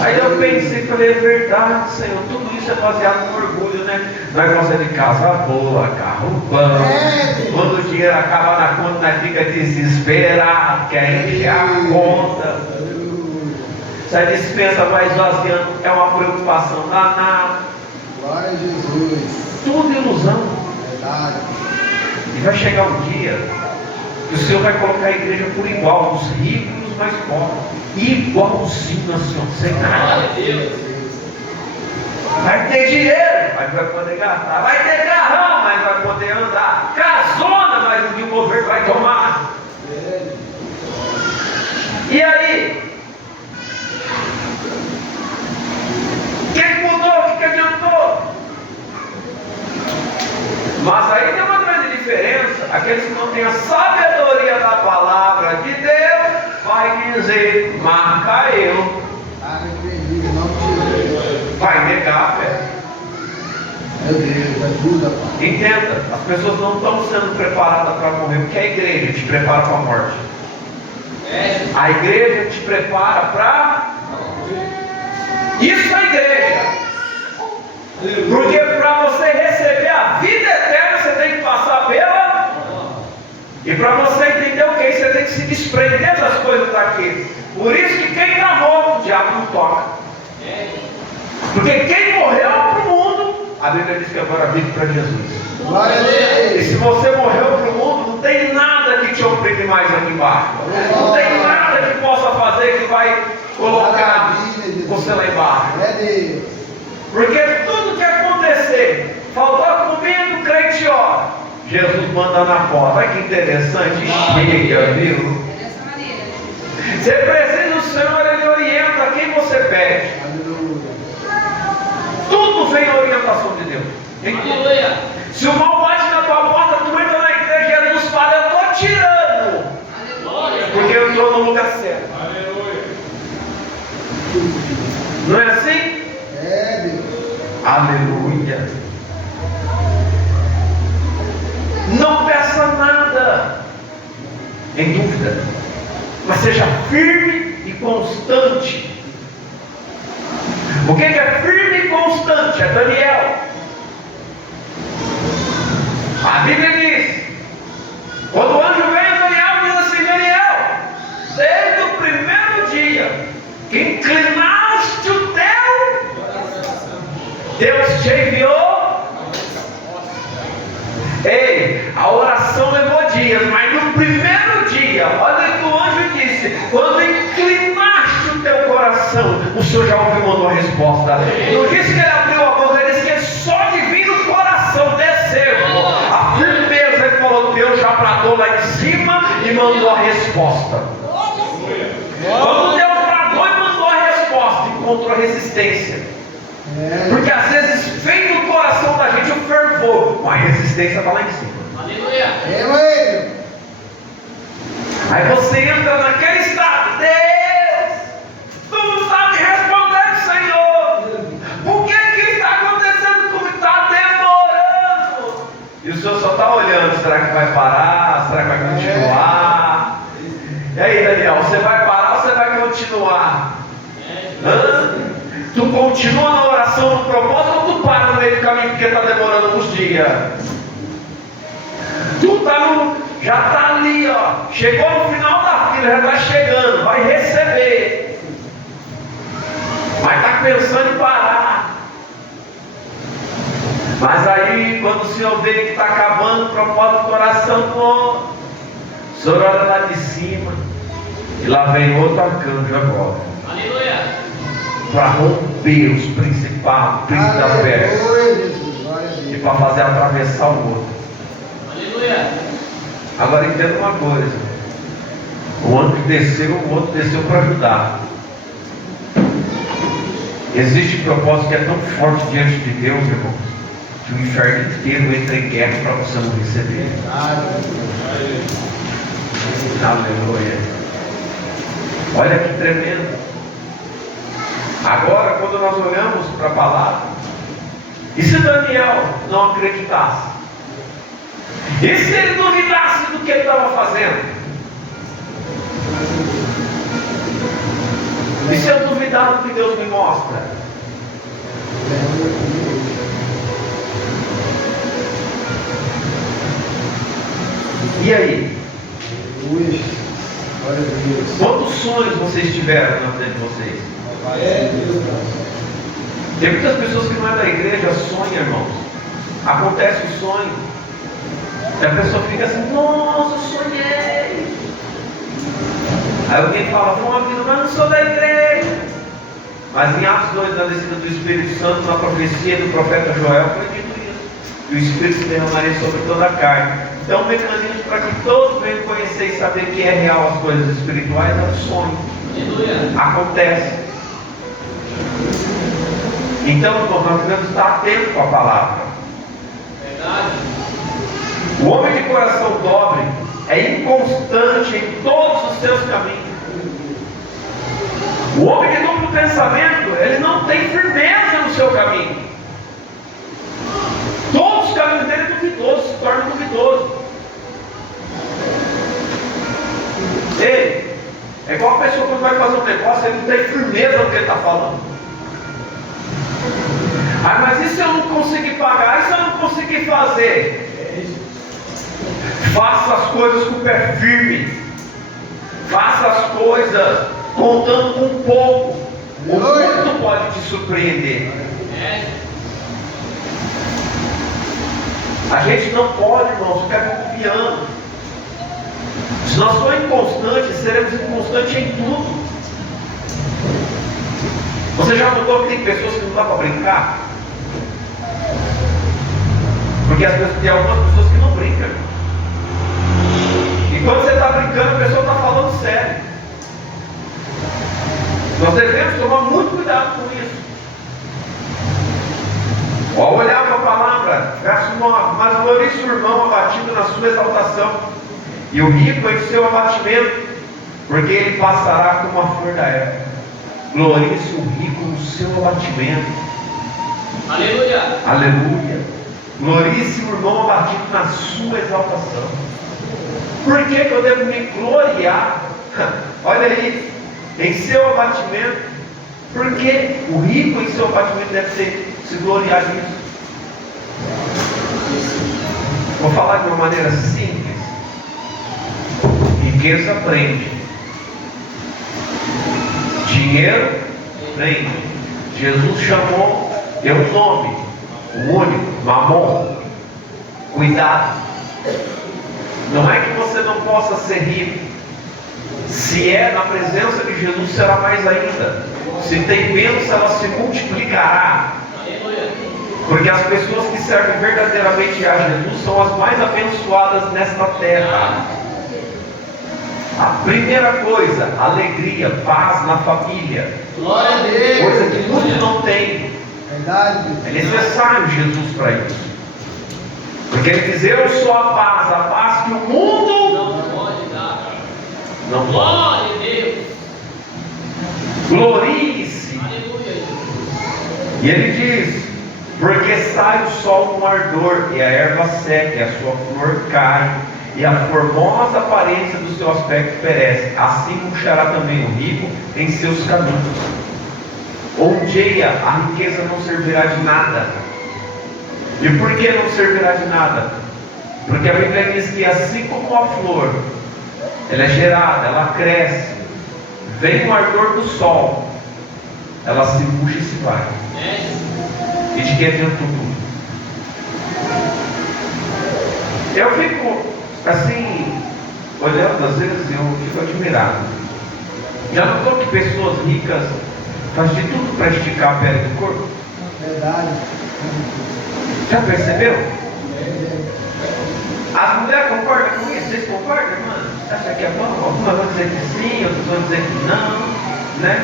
Aí eu pensei, falei, é verdade, Senhor, tudo isso é baseado no orgulho, né? Nós gostamos de casa boa, carro bom. Quando o dinheiro acaba na conta, nós fica desesperado, quer encher a conta. Se a dispensa vai esvaziando, é uma preocupação danada. Glória a Jesus. Tudo ilusão. Verdade. E vai chegar um dia O Senhor vai colocar a igreja por igual, os ricos e os mais pobres. Igualzinho assim, ó, sem nada. Vai ter dinheiro, mas vai poder gastar. Vai ter carrão, mas vai poder andar. Casona, mas o governo vai tomar. E aí? O que mudou? O que adiantou? Mas aí tem uma grande diferença. Aqueles que não têm a sabedoria da palavra de Deus, vai dizer, marca eu. Vai negar a fé. Meu Deus, ajuda, Pai. Entenda, as pessoas não estão sendo preparadas para morrer, porque a igreja te prepara para a morte. A igreja te prepara para... Isso é a igreja. Porque para você receber a vida eterna, você tem que passar pela... E para você entender o que? Você tem que se desprender das coisas daqui. Por isso que quem está morto, o diabo não toca. Porque quem morreu para o mundo, a Bíblia diz que agora vive para Jesus. Glória a Deus. E se você morreu para o mundo, não tem nada que te oprime mais aqui embaixo. Não tem nada que possa fazer que vai colocar você lá embaixo. É Deus. Porque tudo que acontecer, faltou comida, o crente ora. Jesus manda na porta. Olha que interessante. Chega, viu? Você precisa, o Senhor, Ele orienta quem você pede. Aleluia. Tudo vem na orientação de Deus. Aleluia. Se o mal bate na tua porta, tu entra na igreja, Jesus fala, eu estou tirando. Glória. Porque eu estou no lugar certo. Aleluia. Não é assim? É Deus. Aleluia. Não peça nada em dúvida, mas seja firme e constante. O que é firme e constante? É Daniel. A Bíblia diz, quando o anjo veio a Daniel, diz assim, Daniel, desde o primeiro dia que inclinaste o teu, Deus te enviou. Ei, a oração levou dias, mas no primeiro dia, olha o que o anjo disse, quando inclinaste o teu coração, o Senhor já ouviu e mandou a resposta. Não disse que ele abriu a boca, ele disse que só de vir no coração desceu. A firmeza, ele falou, Deus já bradou lá em cima e mandou a resposta. Quando Deus bradou e mandou a resposta, encontrou resistência. Porque às vezes vem no coração da gente o fervor, mas a resistência está lá em cima. Aleluia. É, Aí você entra naquele estado, Deus, tu não sabe responder, Senhor. Por que está acontecendo comigo? Está demorando. E o Senhor só está olhando, será que vai parar? Será que vai continuar? E aí, Daniel, você vai parar ou você vai continuar? Hã? Tu continua na oração, no propósito, ou tu para no meio do caminho porque está demorando uns dias? Tu já está ali, ó. Chegou no final da fila, já está chegando, vai receber. Mas está pensando em parar. Mas aí, quando o Senhor vê que está acabando o propósito do coração, o Senhor olha lá de cima, e lá vem outro arcanjo agora. Aleluia. Para romper os principados, príncipes da fé, e para fazer atravessar o outro. Aleluia. Agora entenda uma coisa: o anjo desceu, o outro desceu para ajudar. Existe um propósito que é tão forte diante de Deus, irmão, que o inferno inteiro entra em guerra para você não receber. Aleluia. Olha que tremendo. Agora, quando nós olhamos para a palavra, e se Daniel não acreditasse? E se ele duvidasse do que ele estava fazendo? E se eu duvidar do que Deus me mostra? E aí? Quantos sonhos vocês tiveram na vida de vocês? Tem muitas pessoas que não é da igreja, sonham, irmãos. Acontece o sonho. E a pessoa fica assim, nossa, eu sonhei. Aí alguém fala, mas não sou da igreja. Mas em Atos 2, na descida do Espírito Santo, na profecia do profeta Joel, foi dito isso. Que o Espírito se derramaria sobre toda a carne. Então, o mecanismo para que todos venham conhecer e saber que é real as coisas espirituais é o sonho. Acontece. Então, nós devemos estar atentos com a palavra. Verdade. O homem de coração dobre é inconstante em todos os seus caminhos. O homem de duplo pensamento, ele não tem firmeza no seu caminho. Todos os caminhos dele é duvidoso, se torna duvidoso. Ele é igual a pessoa quando vai fazer um negócio, ele não tem firmeza no que ele está falando. Ah, mas e se eu não conseguir pagar? E se eu não conseguir fazer? Faça as coisas com o pé firme. Faça as coisas contando com pouco. O muito pode te surpreender. A gente não pode, irmãos, ficar confiando. Se nós formos inconstantes, seremos inconstantes em tudo. Você já notou que tem pessoas que não dá para brincar? Porque tem algumas pessoas que não brincam. E quando você está brincando, a pessoa está falando sério. Nós devemos tomar muito cuidado com isso. Ao olhar para a palavra, verso 9: mas glorifique o irmão abatido na sua exaltação, e o rico em seu abatimento, porque ele passará como a flor da erva. Glorifique o rico no seu abatimento. Aleluia. Aleluia. Glorifique o irmão abatido na sua exaltação. Por que eu devo me gloriar? Olha aí, em seu abatimento. Porque o rico em seu abatimento deve se gloriar nisso. Vou falar de uma maneira simples. Riqueza prende. Dinheiro prende. Jesus chamou, deu um nome, o único, Mamon. Cuidado. Não é que você não possa ser rico. Se é na presença de Jesus, será mais ainda. Se tem menos, ela se multiplicará. Porque as pessoas que servem verdadeiramente a Jesus são as mais abençoadas nesta terra. A primeira coisa, alegria, paz na família. Glória a Deus. Coisa que muitos não têm. Verdade. É necessário Jesus para isso. Porque ele diz, eu sou a paz que o mundo Não pode dar. não pode. Glória a Deus. Glorie-se. Aleluia. E ele diz, porque sai o sol com ardor, e a erva seca, e a sua flor cai, e a formosa aparência do seu aspecto perece. Assim murchará também o rico em seus caminhos. Um dia a riqueza não servirá de nada. E por que não servirá de nada? Porque a Bíblia diz que assim como a flor, ela é gerada, ela cresce, vem o ardor do sol, ela se murcha e se vai. E de que adianta tudo? Eu fico assim, olhando às vezes, eu fico admirado. Já notou que pessoas ricas fazem de tudo para esticar a pele do corpo? Verdade. Já percebeu? As mulheres concordam com isso? Vocês concordam, irmã? Você acha que é bom? Algumas vão dizer que sim, outras vão dizer que não, né?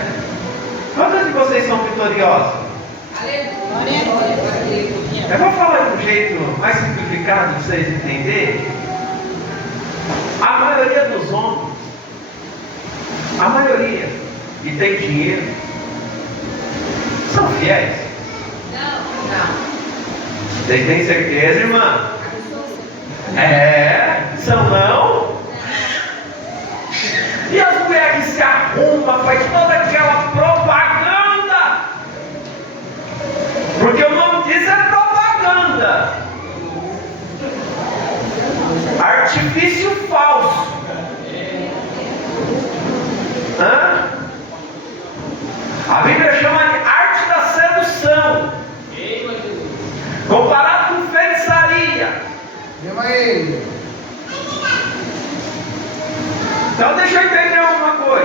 Quantas de vocês são vitoriosas? Eu vou falar de um jeito mais simplificado para vocês entenderem. A maioria dos homens, a maioria que tem dinheiro, são fiéis. Não. Vocês têm certeza, irmã? É, são não? E as mulheres que se arrumam, faz toda aquela propaganda? Porque o nome disso é propaganda. Artifício falso. Hã? A Bíblia chama de arte da sedução. Comparado com feitiçaria. Chama ele. Então deixa eu entender uma coisa.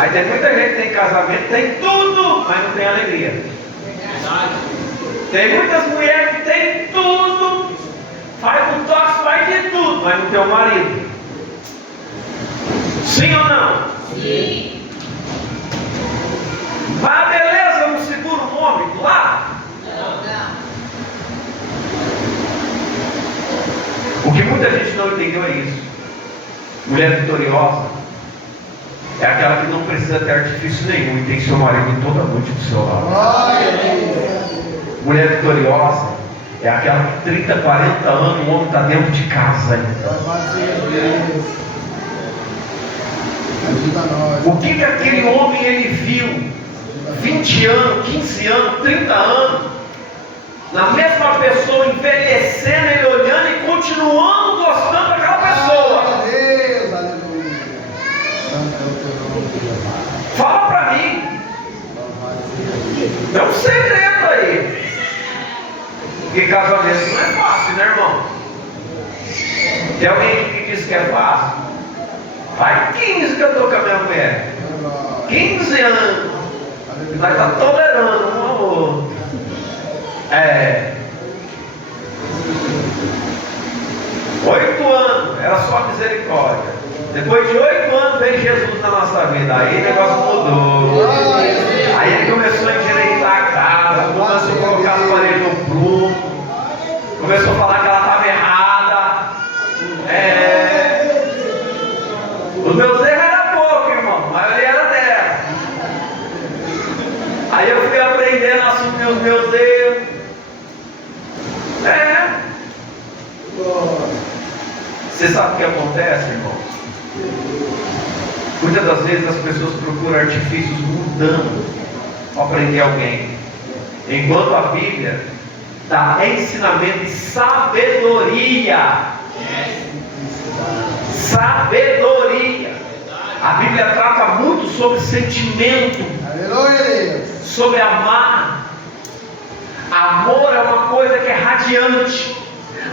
Mas tem muita gente que tem casamento, tem tudo, mas não tem alegria. Verdade. Tem muitas mulheres que tem tudo, faz botox, faz de tudo, mas não tem o marido. Sim ou não? Sim. Mas a beleza não segura o homem do lado. Não. O que muita gente não entendeu é isso. Mulher vitoriosa é aquela que não precisa ter artifício nenhum e tem seu marido toda noite do seu lado. Glória a Deus. Mulher vitoriosa é aquela que 30, 40 anos o homem está dentro de casa ainda. Louvado seja Deus. Ajuda nós. O que aquele homem ele viu 20 anos, 15 anos, 30 anos na mesma pessoa, envelhecendo, ele olhando e continuando gostando daquela pessoa? Glória a Deus, aleluia. Santo é o teu nome, Deus. Fala para mim. Louvado seja Deus. É um segredo aí. Porque casamento não é fácil, né, irmão? Tem alguém que diz que é fácil? Faz 15 que eu estou com a minha mulher. 15 anos. Nós estamos tolerando um ao outro. 8 anos, era só misericórdia. Depois de 8 anos veio Jesus na nossa vida. Aí o negócio mudou. Aí ele começou a endireitar a casa, começou a colocar as paredes no prumo, começou a falar que ela estava errada. Os meus erros eram poucos, irmão, a maioria era dela. Aí eu fui aprendendo a assumir os meus erros. Você sabe o que acontece, irmão? Muitas das vezes as pessoas procuram artifícios mudando para aprender alguém, enquanto a Bíblia dá ensinamento de sabedoria. Sabedoria. A Bíblia trata muito sobre sentimento, Aleluia, Deus. sobre amar. Amor é uma coisa que é radiante.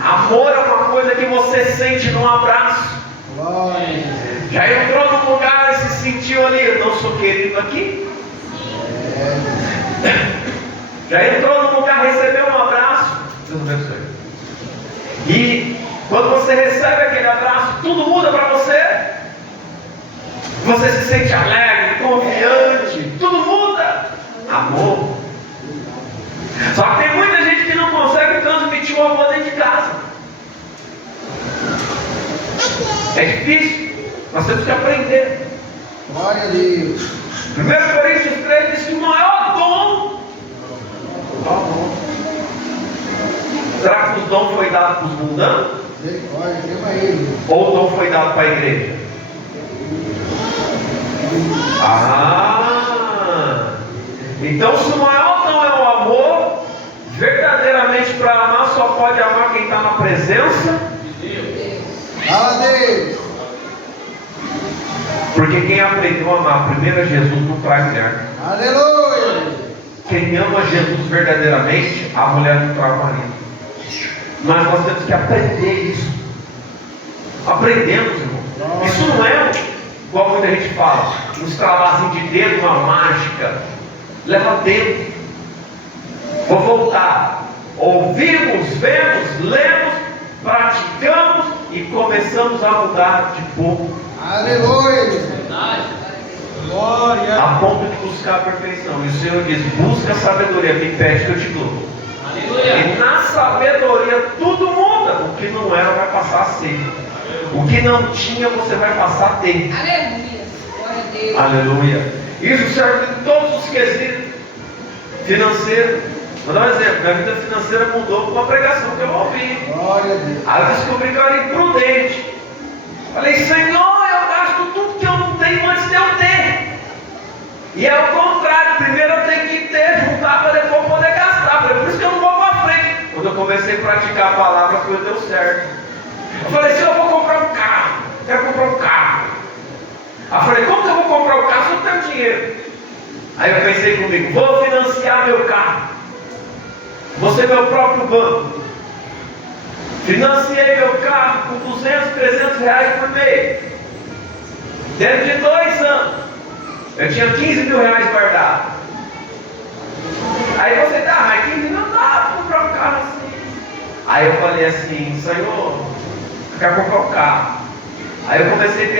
Amor é uma coisa que você sente num abraço. Glória a Deus. Já entrou num lugar e se sentiu ali, eu não sou querido aqui? Já entrou num lugar, recebeu um abraço? Deus abençoe. E quando você recebe aquele abraço, tudo muda para você. Você se sente alegre, confiante, tudo muda. Amor. Só que tem muita gente que não consegue transmitir o amor dentro de casa. É difícil. Nós temos que aprender. Glória a Deus. 1 Coríntios 3 diz que o maior dom é o amor. Será que os dons foi dado para os mundanos? Misericórdia, chama ele. Ou o dom foi dado para a igreja? Então se o maior dom é o amor, verdadeiramente para amar só pode amar quem está na presença De Deus. Fala a Deus. Porque quem aprendeu a amar primeiro a Jesus não traz mulher. Aleluia. Quem ama Jesus verdadeiramente, a mulher não traz marido. Mas nós temos que aprender isso. Aprendemos, irmão. Isso não é, igual muita gente fala, um estralarzinho de dedo, uma mágica. Leva tempo. Vou voltar. Ouvimos, vemos, lemos, praticamos e começamos a mudar de pouco. Aleluia. Verdade. Glória. A ponto de buscar a perfeição. E o Senhor diz: busca a sabedoria, me pede que eu te dou. Aleluia. E na sabedoria tudo muda. O que não era vai passar a ser. O que não tinha você vai passar a ter. Aleluia. Glória a Deus. Aleluia. Isso serve em todos os quesitos. Financeiro. Vou dar um exemplo. Minha vida financeira mudou com uma pregação que eu ouvi. Glória a Deus. Aí eu descobri que eu era imprudente. Falei: Senhor, eu gasto tudo que eu não tenho antes de eu ter. E é o contrário. Primeiro eu tenho que ter, juntar para depois poder gastar. Falei: por isso que eu não vou para frente. Quando eu comecei a praticar a palavra, a coisa deu certo. Eu falei: Senhor, eu vou comprar um carro. Quero comprar um carro. Aí eu falei: como que eu vou comprar um carro se eu não tenho dinheiro? Aí eu pensei comigo: vou financiar meu carro. Vou ser meu próprio banco. Financiei meu carro com 200, 300 reais por mês. Dentro de 2 anos, Eu tinha 15 mil reais guardado. Aí você dá, mas 15 não dá para comprar um carro assim. Aí eu falei assim, Senhor, eu quero comprar um carro. Aí eu comecei a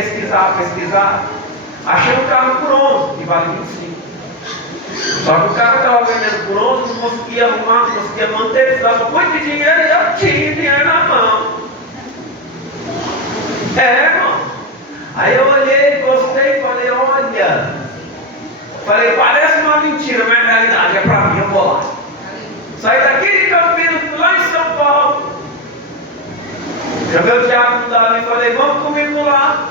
pesquisar. Achei um carro por 11, que vale 25. Só que o cara estava vendendo por 11, não conseguia arrumar, não conseguia manter, precisava muito de dinheiro e eu tinha dinheiro na mão. Irmão. Aí eu olhei, gostei, falei, olha. Falei, parece uma mentira, mas na realidade é para mim, eu vou lá. Saí daqui de Campinas, fui lá em São Paulo. Chamei o diabo Davi e falei, vamos comigo lá.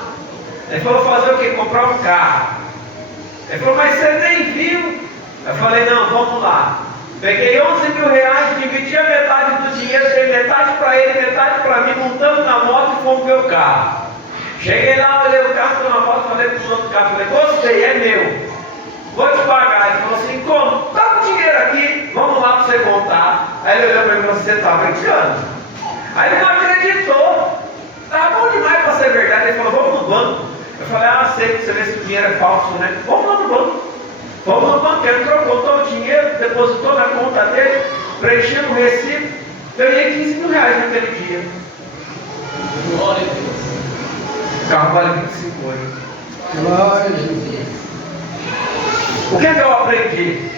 Ele falou, fazer o quê? Comprar um carro. Ele falou, mas você nem viu. Eu falei, não, vamos lá. Peguei 11 mil reais, dividi a metade do dinheiro, dei metade para ele, metade para mim, montamos na moto e fomos ver o carro. Cheguei lá, olhei o carro, tô na moto, falei pro outro carro, falei, gostei, é meu. Vou te pagar. Ele falou assim, como? Tá o dinheiro aqui, vamos lá para você contar. Aí ele olhou para mim e falou, você tá brincando? Aí ele não acreditou. Tá bom demais para ser verdade. Ele falou, vamos no banco. Eu falei, sei que você vê se o dinheiro é falso, né? Vamos lá no banco. Vamos no banco, ele trocou todo o dinheiro, depositou na conta dele, preencheu o recibo, ganhei 15 mil reais naquele dia. Glória a Deus. O carro vale 25 hoje. Glória a Jesus. O que é que eu aprendi?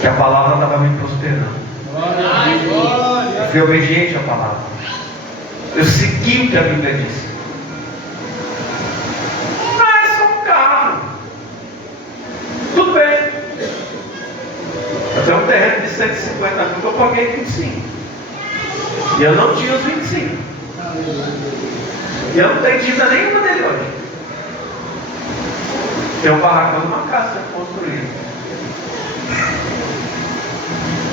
Que a palavra estava me prosperando. Eu fui obediente à palavra. Eu segui o que a Bíblia disse. Mas é um carro. Tudo bem. Eu tenho um terreno de 150 mil que eu paguei 25. E eu não tinha os 25. E eu não tenho dívida nenhuma dele hoje. Tem um barracão de uma casa construída.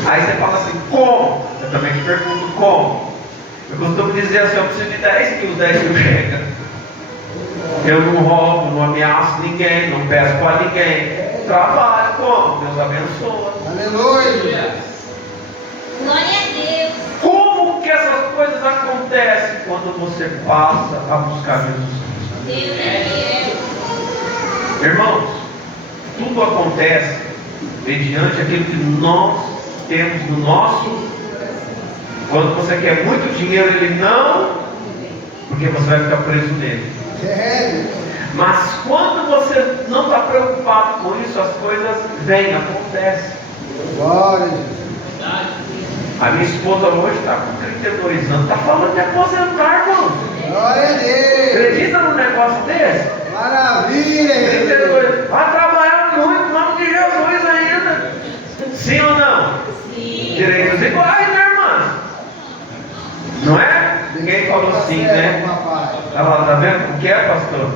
Aí você fala assim, como? Eu também te pergunto como. Eu costumo dizer assim, eu preciso de 10 mil, 10 mil chega. Eu não roubo, não ameaço ninguém, não peço para ninguém. Trabalho como? Deus abençoa. Aleluia. Glória a Deus. Como que essas coisas acontecem quando você passa a buscar Jesus Cristo? Deus é fiel. Irmãos, tudo acontece mediante aquilo que nós temos no nosso. Quando você quer muito dinheiro, ele não, porque você vai ficar preso nele. Mas quando você não está preocupado com isso, as coisas vêm, acontecem. Glória a Jesus. A minha esposa hoje está com 32 anos, está falando de aposentar, irmão. Glória a Deus. Acredita num negócio desse? Maravilha. 32. Vai trabalhar muito, em nome de Jesus ainda. Sim ou não? Sim. Direitos iguais, né, irmã? Não é? Ninguém falou sim, né? Tá vendo como que é, pastor?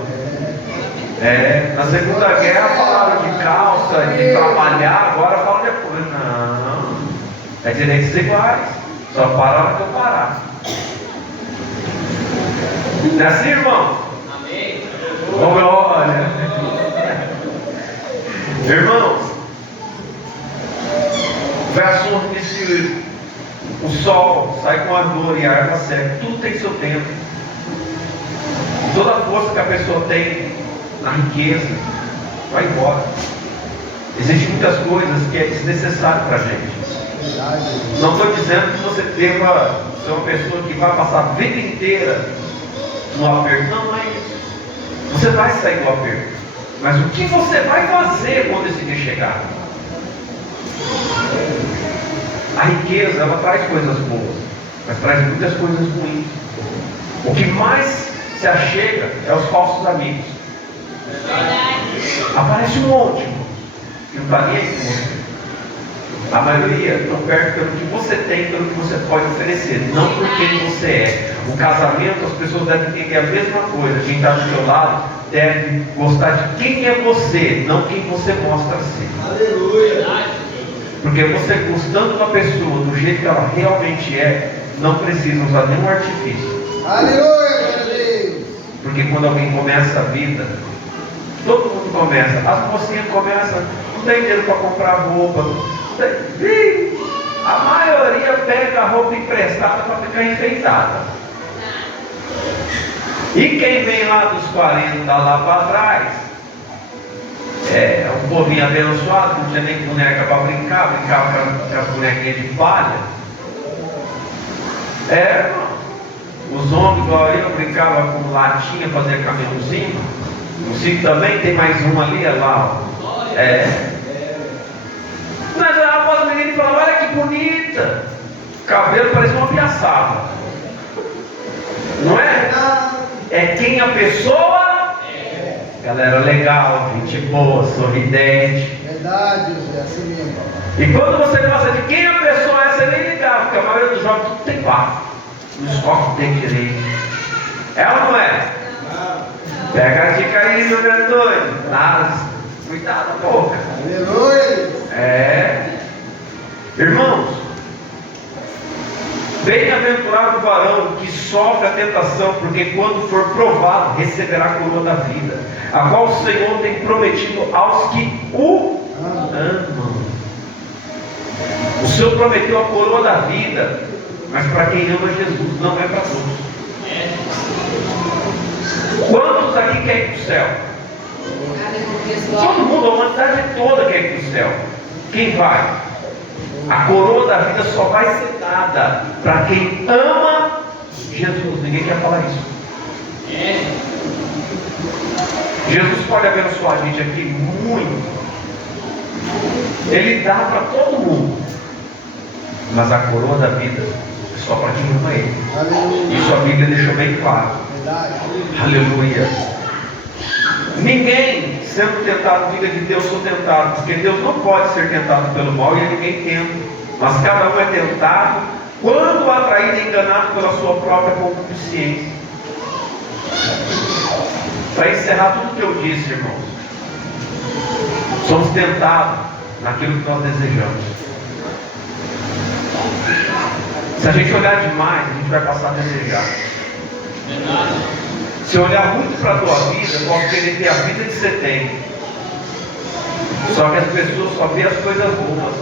Na Segunda Guerra falaram de calça, de trabalhar, agora falam depois. Não. É direitos iguais. Só para a hora que eu parar. Não é assim, irmão? Amém. Glória. Irmãos, o verso 1 diz que o sol sai com a dor e a erva seca. Tudo tem seu tempo. Toda a força que a pessoa tem na riqueza vai embora. Existem muitas coisas que é desnecessário para a gente. Não estou dizendo que você deva ser uma pessoa que vai passar a vida inteira no aperto. Não é isso. Você vai sair do aperto. Mas o que você vai fazer quando esse dia chegar? A riqueza, ela traz coisas boas, mas traz muitas coisas ruins. O que mais se achega é os falsos amigos. Aparece um monte, que não está nem aí com você. A maioria estão perto pelo que você tem, pelo que você pode oferecer, não por quem você é. O casamento, as pessoas devem entender a mesma coisa. Quem está do seu lado deve gostar de quem é você, não quem você mostra ser. Aleluia. Porque você gostando da pessoa do jeito que ela realmente é, não precisa usar nenhum artifício. Aleluia, meu Deus. Porque quando alguém começa a vida, todo mundo começa. As mocinhas começam, não tem dinheiro para comprar roupa. Não tem. A maioria pega a roupa emprestada para ficar enfeitada. E quem vem lá dos 40 lá para trás, um povinho abençoado, não tinha nem boneca para brincar, brincava com as bonequinhas de palha. Os homens, igual eu, brincavam com latinha, fazia caminhozinho. O Cico também tem mais um ali, olha lá. Mas após o menino falou: olha que bonita, cabelo parece uma piaçaba. Não é? É quem a pessoa é. Galera legal, gente boa, sorridente. Verdade, José, assim mesmo. E quando você gosta de quem a pessoa é, você nem ligar, porque a maioria dos jovens tudo tem bafo. Não escola tem direito. É ou não é? Pega a dica aí, meu doido. Nada. Cuidado a boca. Aleluia. Irmãos, bem-aventurado o varão que sofre a tentação, porque quando for provado, receberá a coroa da vida, a qual o Senhor tem prometido aos que o amam. O Senhor prometeu a coroa da vida, mas para quem ama Jesus, não é para todos. Quantos aqui querem ir para o céu? Todo mundo, a humanidade toda quer ir para o céu. Quem vai? A coroa da vida só vai ser dada para quem ama Jesus. Ninguém quer falar isso. Jesus pode abençoar a gente aqui muito. Ele dá para todo mundo. Mas a coroa da vida é só para quem ama Ele. Aleluia. Isso a Bíblia deixou bem claro. Verdade. Aleluia. Ninguém sendo tentado, diga de Deus, sou tentado, porque Deus não pode ser tentado pelo mal e ninguém tenta, mas cada um é tentado quando atraído e enganado pela sua própria concupiscência. Para encerrar tudo que eu disse, irmãos, somos tentados naquilo que nós desejamos. Se a gente olhar demais, a gente vai passar a desejar. Se eu olhar muito para a tua vida, eu posso querer ter a vida que você tem. Só que as pessoas só veem as coisas boas.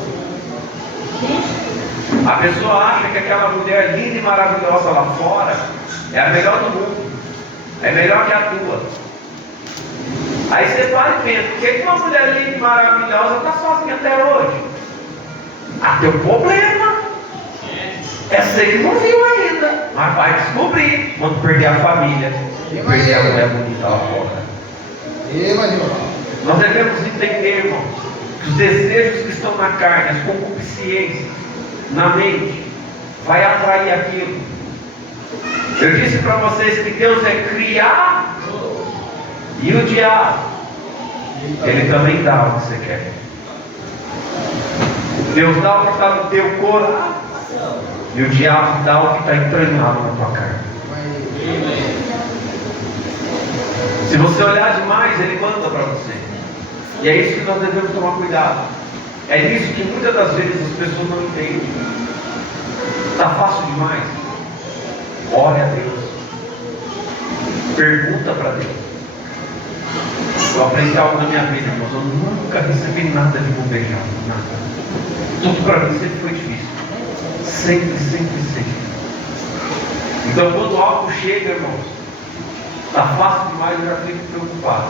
A pessoa acha que aquela mulher linda e maravilhosa lá fora é a melhor do mundo. É melhor que a tua. Aí você para e pensa: por que uma mulher linda e maravilhosa está sozinha até hoje? Teu problema é você que não viu ainda, mas vai descobrir quando perder a família e perder a mulher bonita lá fora. Nós devemos entender, irmãos, que os desejos que estão na carne, as concupiscências na mente, vai atrair aquilo. Eu disse para vocês que Deus é criar, e o diabo, ele também dá o que você quer. Deus dá o que está no teu coração, e o diabo dá o que está entranhado na tua carne. Se você olhar demais, ele manda para você. E é isso que nós devemos tomar cuidado. É nisso que muitas das vezes as pessoas não entendem. Está fácil demais. Ore a Deus. Pergunta para Deus. Eu aprendi algo na minha vida, irmãos. Eu nunca recebi nada de bombejado. Nada. Tudo para mim sempre foi difícil. Sempre. Então quando algo chega, irmãos, está fácil demais, eu já fico preocupado.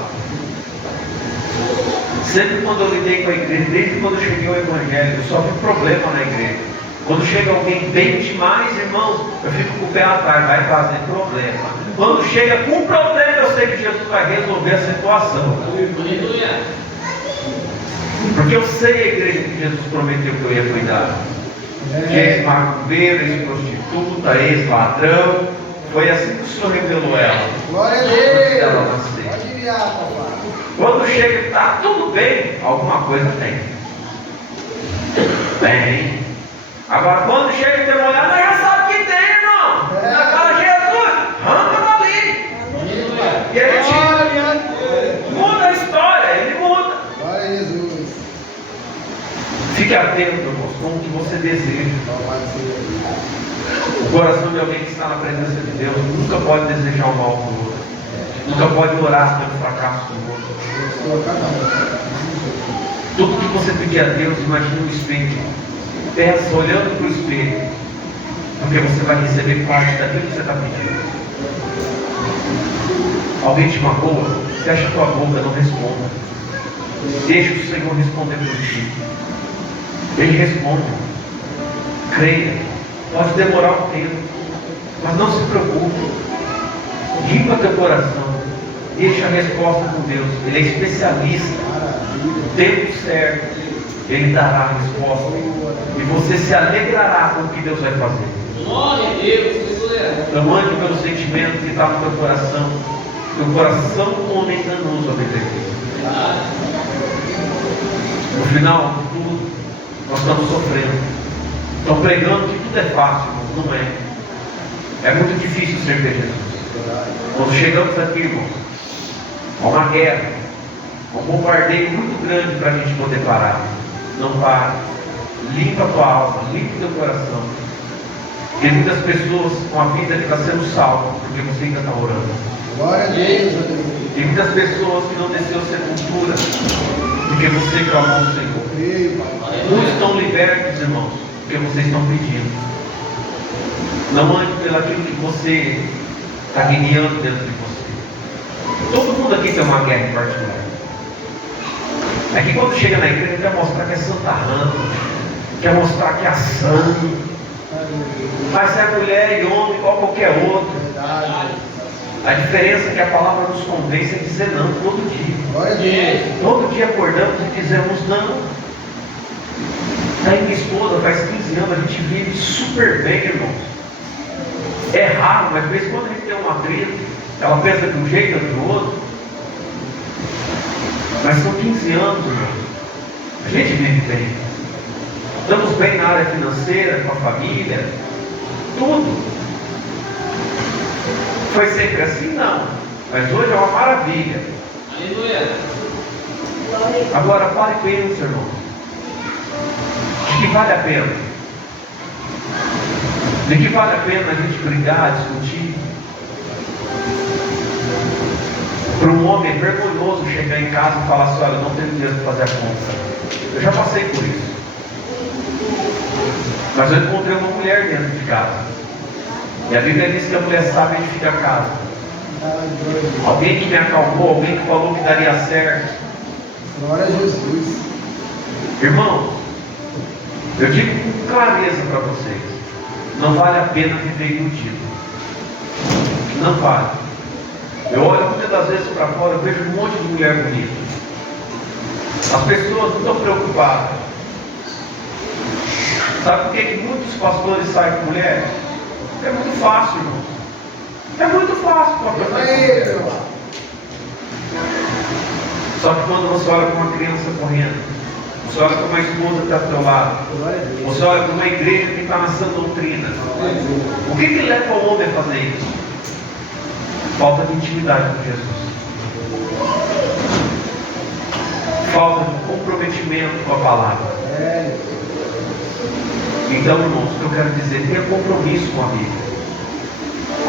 Sempre quando eu lidei com a igreja, desde quando eu cheguei ao Evangelho, eu só vi problema na igreja. Quando chega alguém bem demais, irmãos, eu fico com o pé atrás, vai trazer problema. Quando chega com problema, eu sei que Jesus vai resolver a situação. Aleluia. Porque eu sei a igreja que Jesus prometeu que eu ia cuidar. Que ex-macumbeira, ex-prostituta, ex-ladrão. Foi assim que o Senhor revelou ela. Glória a Antes dela Deus. nascer. Pode virar, papai. Quando chega e está tudo bem, alguma coisa tem. Tem. Agora, quando chega e tem uma olhada, já sabe que tem, irmão. Já fala: Jesus, arranca dali. E ele muda a história, ele muda. Glória a Jesus. Fique atento, irmãos, com o que você deseja. Louvado seja Deus. O coração de alguém que está na presença de Deus nunca pode desejar o mal para o outro. Nunca pode orar pelo fracasso do outro. Tudo que você pedir a Deus, imagine um espelho. Peça olhando para o espelho, porque você vai receber parte daquilo que você está pedindo. Alguém te magoa, fecha a tua boca, não responda. Deixa o Senhor responder por ti. Ele responde. Creia. Pode demorar um tempo, mas não se preocupe. Limpa teu coração. Deixa a resposta com Deus. Ele é especialista. No tempo certo, Ele dará a resposta. E você se alegrará com o que Deus vai fazer. Glória a Deus. Não ande pelo sentimento que está no teu coração. Teu coração do homem enganoso a Cristo. No final de tudo, nós estamos sofrendo. Estão pregando que tudo é fácil, mas não é. É muito difícil servir Jesus. Quando chegamos aqui, irmãos, há uma guerra, um bombardeio muito grande para a gente poder parar. Não pare. Limpa a tua alma, limpa o teu coração. Tem muitas pessoas com a vida que está sendo salva, porque você ainda está orando. Glória a Deus. Tem muitas pessoas que não desceu sepultura, porque você clamou ao Senhor. Creio, Pai. Muitos estão libertos, irmãos, porque vocês estão pedindo. Não ande pelo aquilo que você está guiando dentro de você. Todo mundo aqui tem uma guerra em particular. É que quando chega na igreja quer mostrar que é santarrão, quer mostrar que é sangue. Mas é mulher e homem igual qualquer outro. A diferença é que a palavra nos convence a dizer não todo dia. Glória a Deus. Todo dia acordamos e dizemos não. Daí minha esposa faz 15 anos, a gente vive super bem, irmãos. É raro, mas de vez em quando a gente tem uma atrito, ela pensa de um jeito ou do outro. Mas são 15 anos, irmãos. A gente vive bem. Estamos bem na área financeira, com a família, tudo. Foi sempre assim? Não. Mas hoje é uma maravilha. Aleluia. Agora pare e pense, irmão. De que vale a pena? De que vale a pena a gente brigar, discutir? Para um homem é vergonhoso chegar em casa e falar assim: olha, não tenho dinheiro para fazer a conta. Eu já passei por isso. Mas eu encontrei uma mulher dentro de casa. E a Bíblia diz que a mulher sabe edificar a casa. Alguém que me acalmou, alguém que falou que daria certo. Glória a Jesus. Irmãos, eu digo com clareza para vocês: não vale a pena viver iludido. Não vale. Eu olho muitas das vezes para fora, eu vejo um monte de mulher bonita. As pessoas não estão preocupadas. Sabe por que muitos pastores saem com mulher? É muito fácil, irmão. É muito fácil para a pessoa. Só que quando você olha para uma criança correndo, você olha para uma esposa que está ao seu lado, você olha para uma igreja que está na sã doutrina, o que leva o homem a fazer isso? Falta de intimidade com Jesus. Falta de comprometimento com a palavra. Então, irmãos, o que eu quero dizer, tenha compromisso com a Bíblia.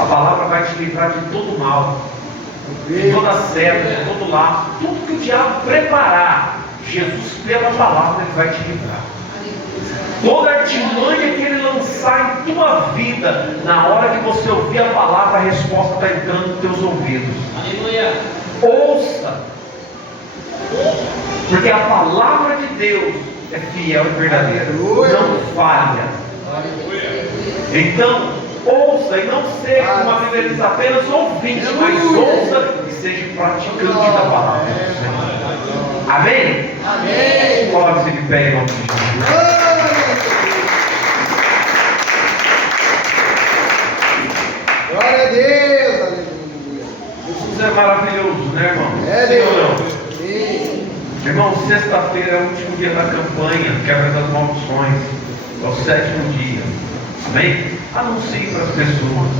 A palavra vai te livrar de todo mal, de toda seta, de todo laço. Tudo que o diabo preparar, Jesus, pela palavra, ele vai te livrar. Toda artimanha que ele lançar em tua vida, na hora que você ouvir a palavra, a resposta está entrando nos teus ouvidos. Aleluia. Ouça, porque a palavra de Deus é fiel e verdadeira, não falha. Então, ouça e não seja, como a Bíblia diz, apenas ouvinte, mas ouça e seja praticante da palavra do Senhor. Amém? Amém. Coloque-se de pé em nome de Jesus. Glória a Deus. Aleluia. Jesus é maravilhoso, né, irmão? É, Sim ou não? Deus. Sim. Irmão, sexta-feira é o último dia da campanha, quebra das maldições. É o 7º dia. Amém? Anuncie para as pessoas.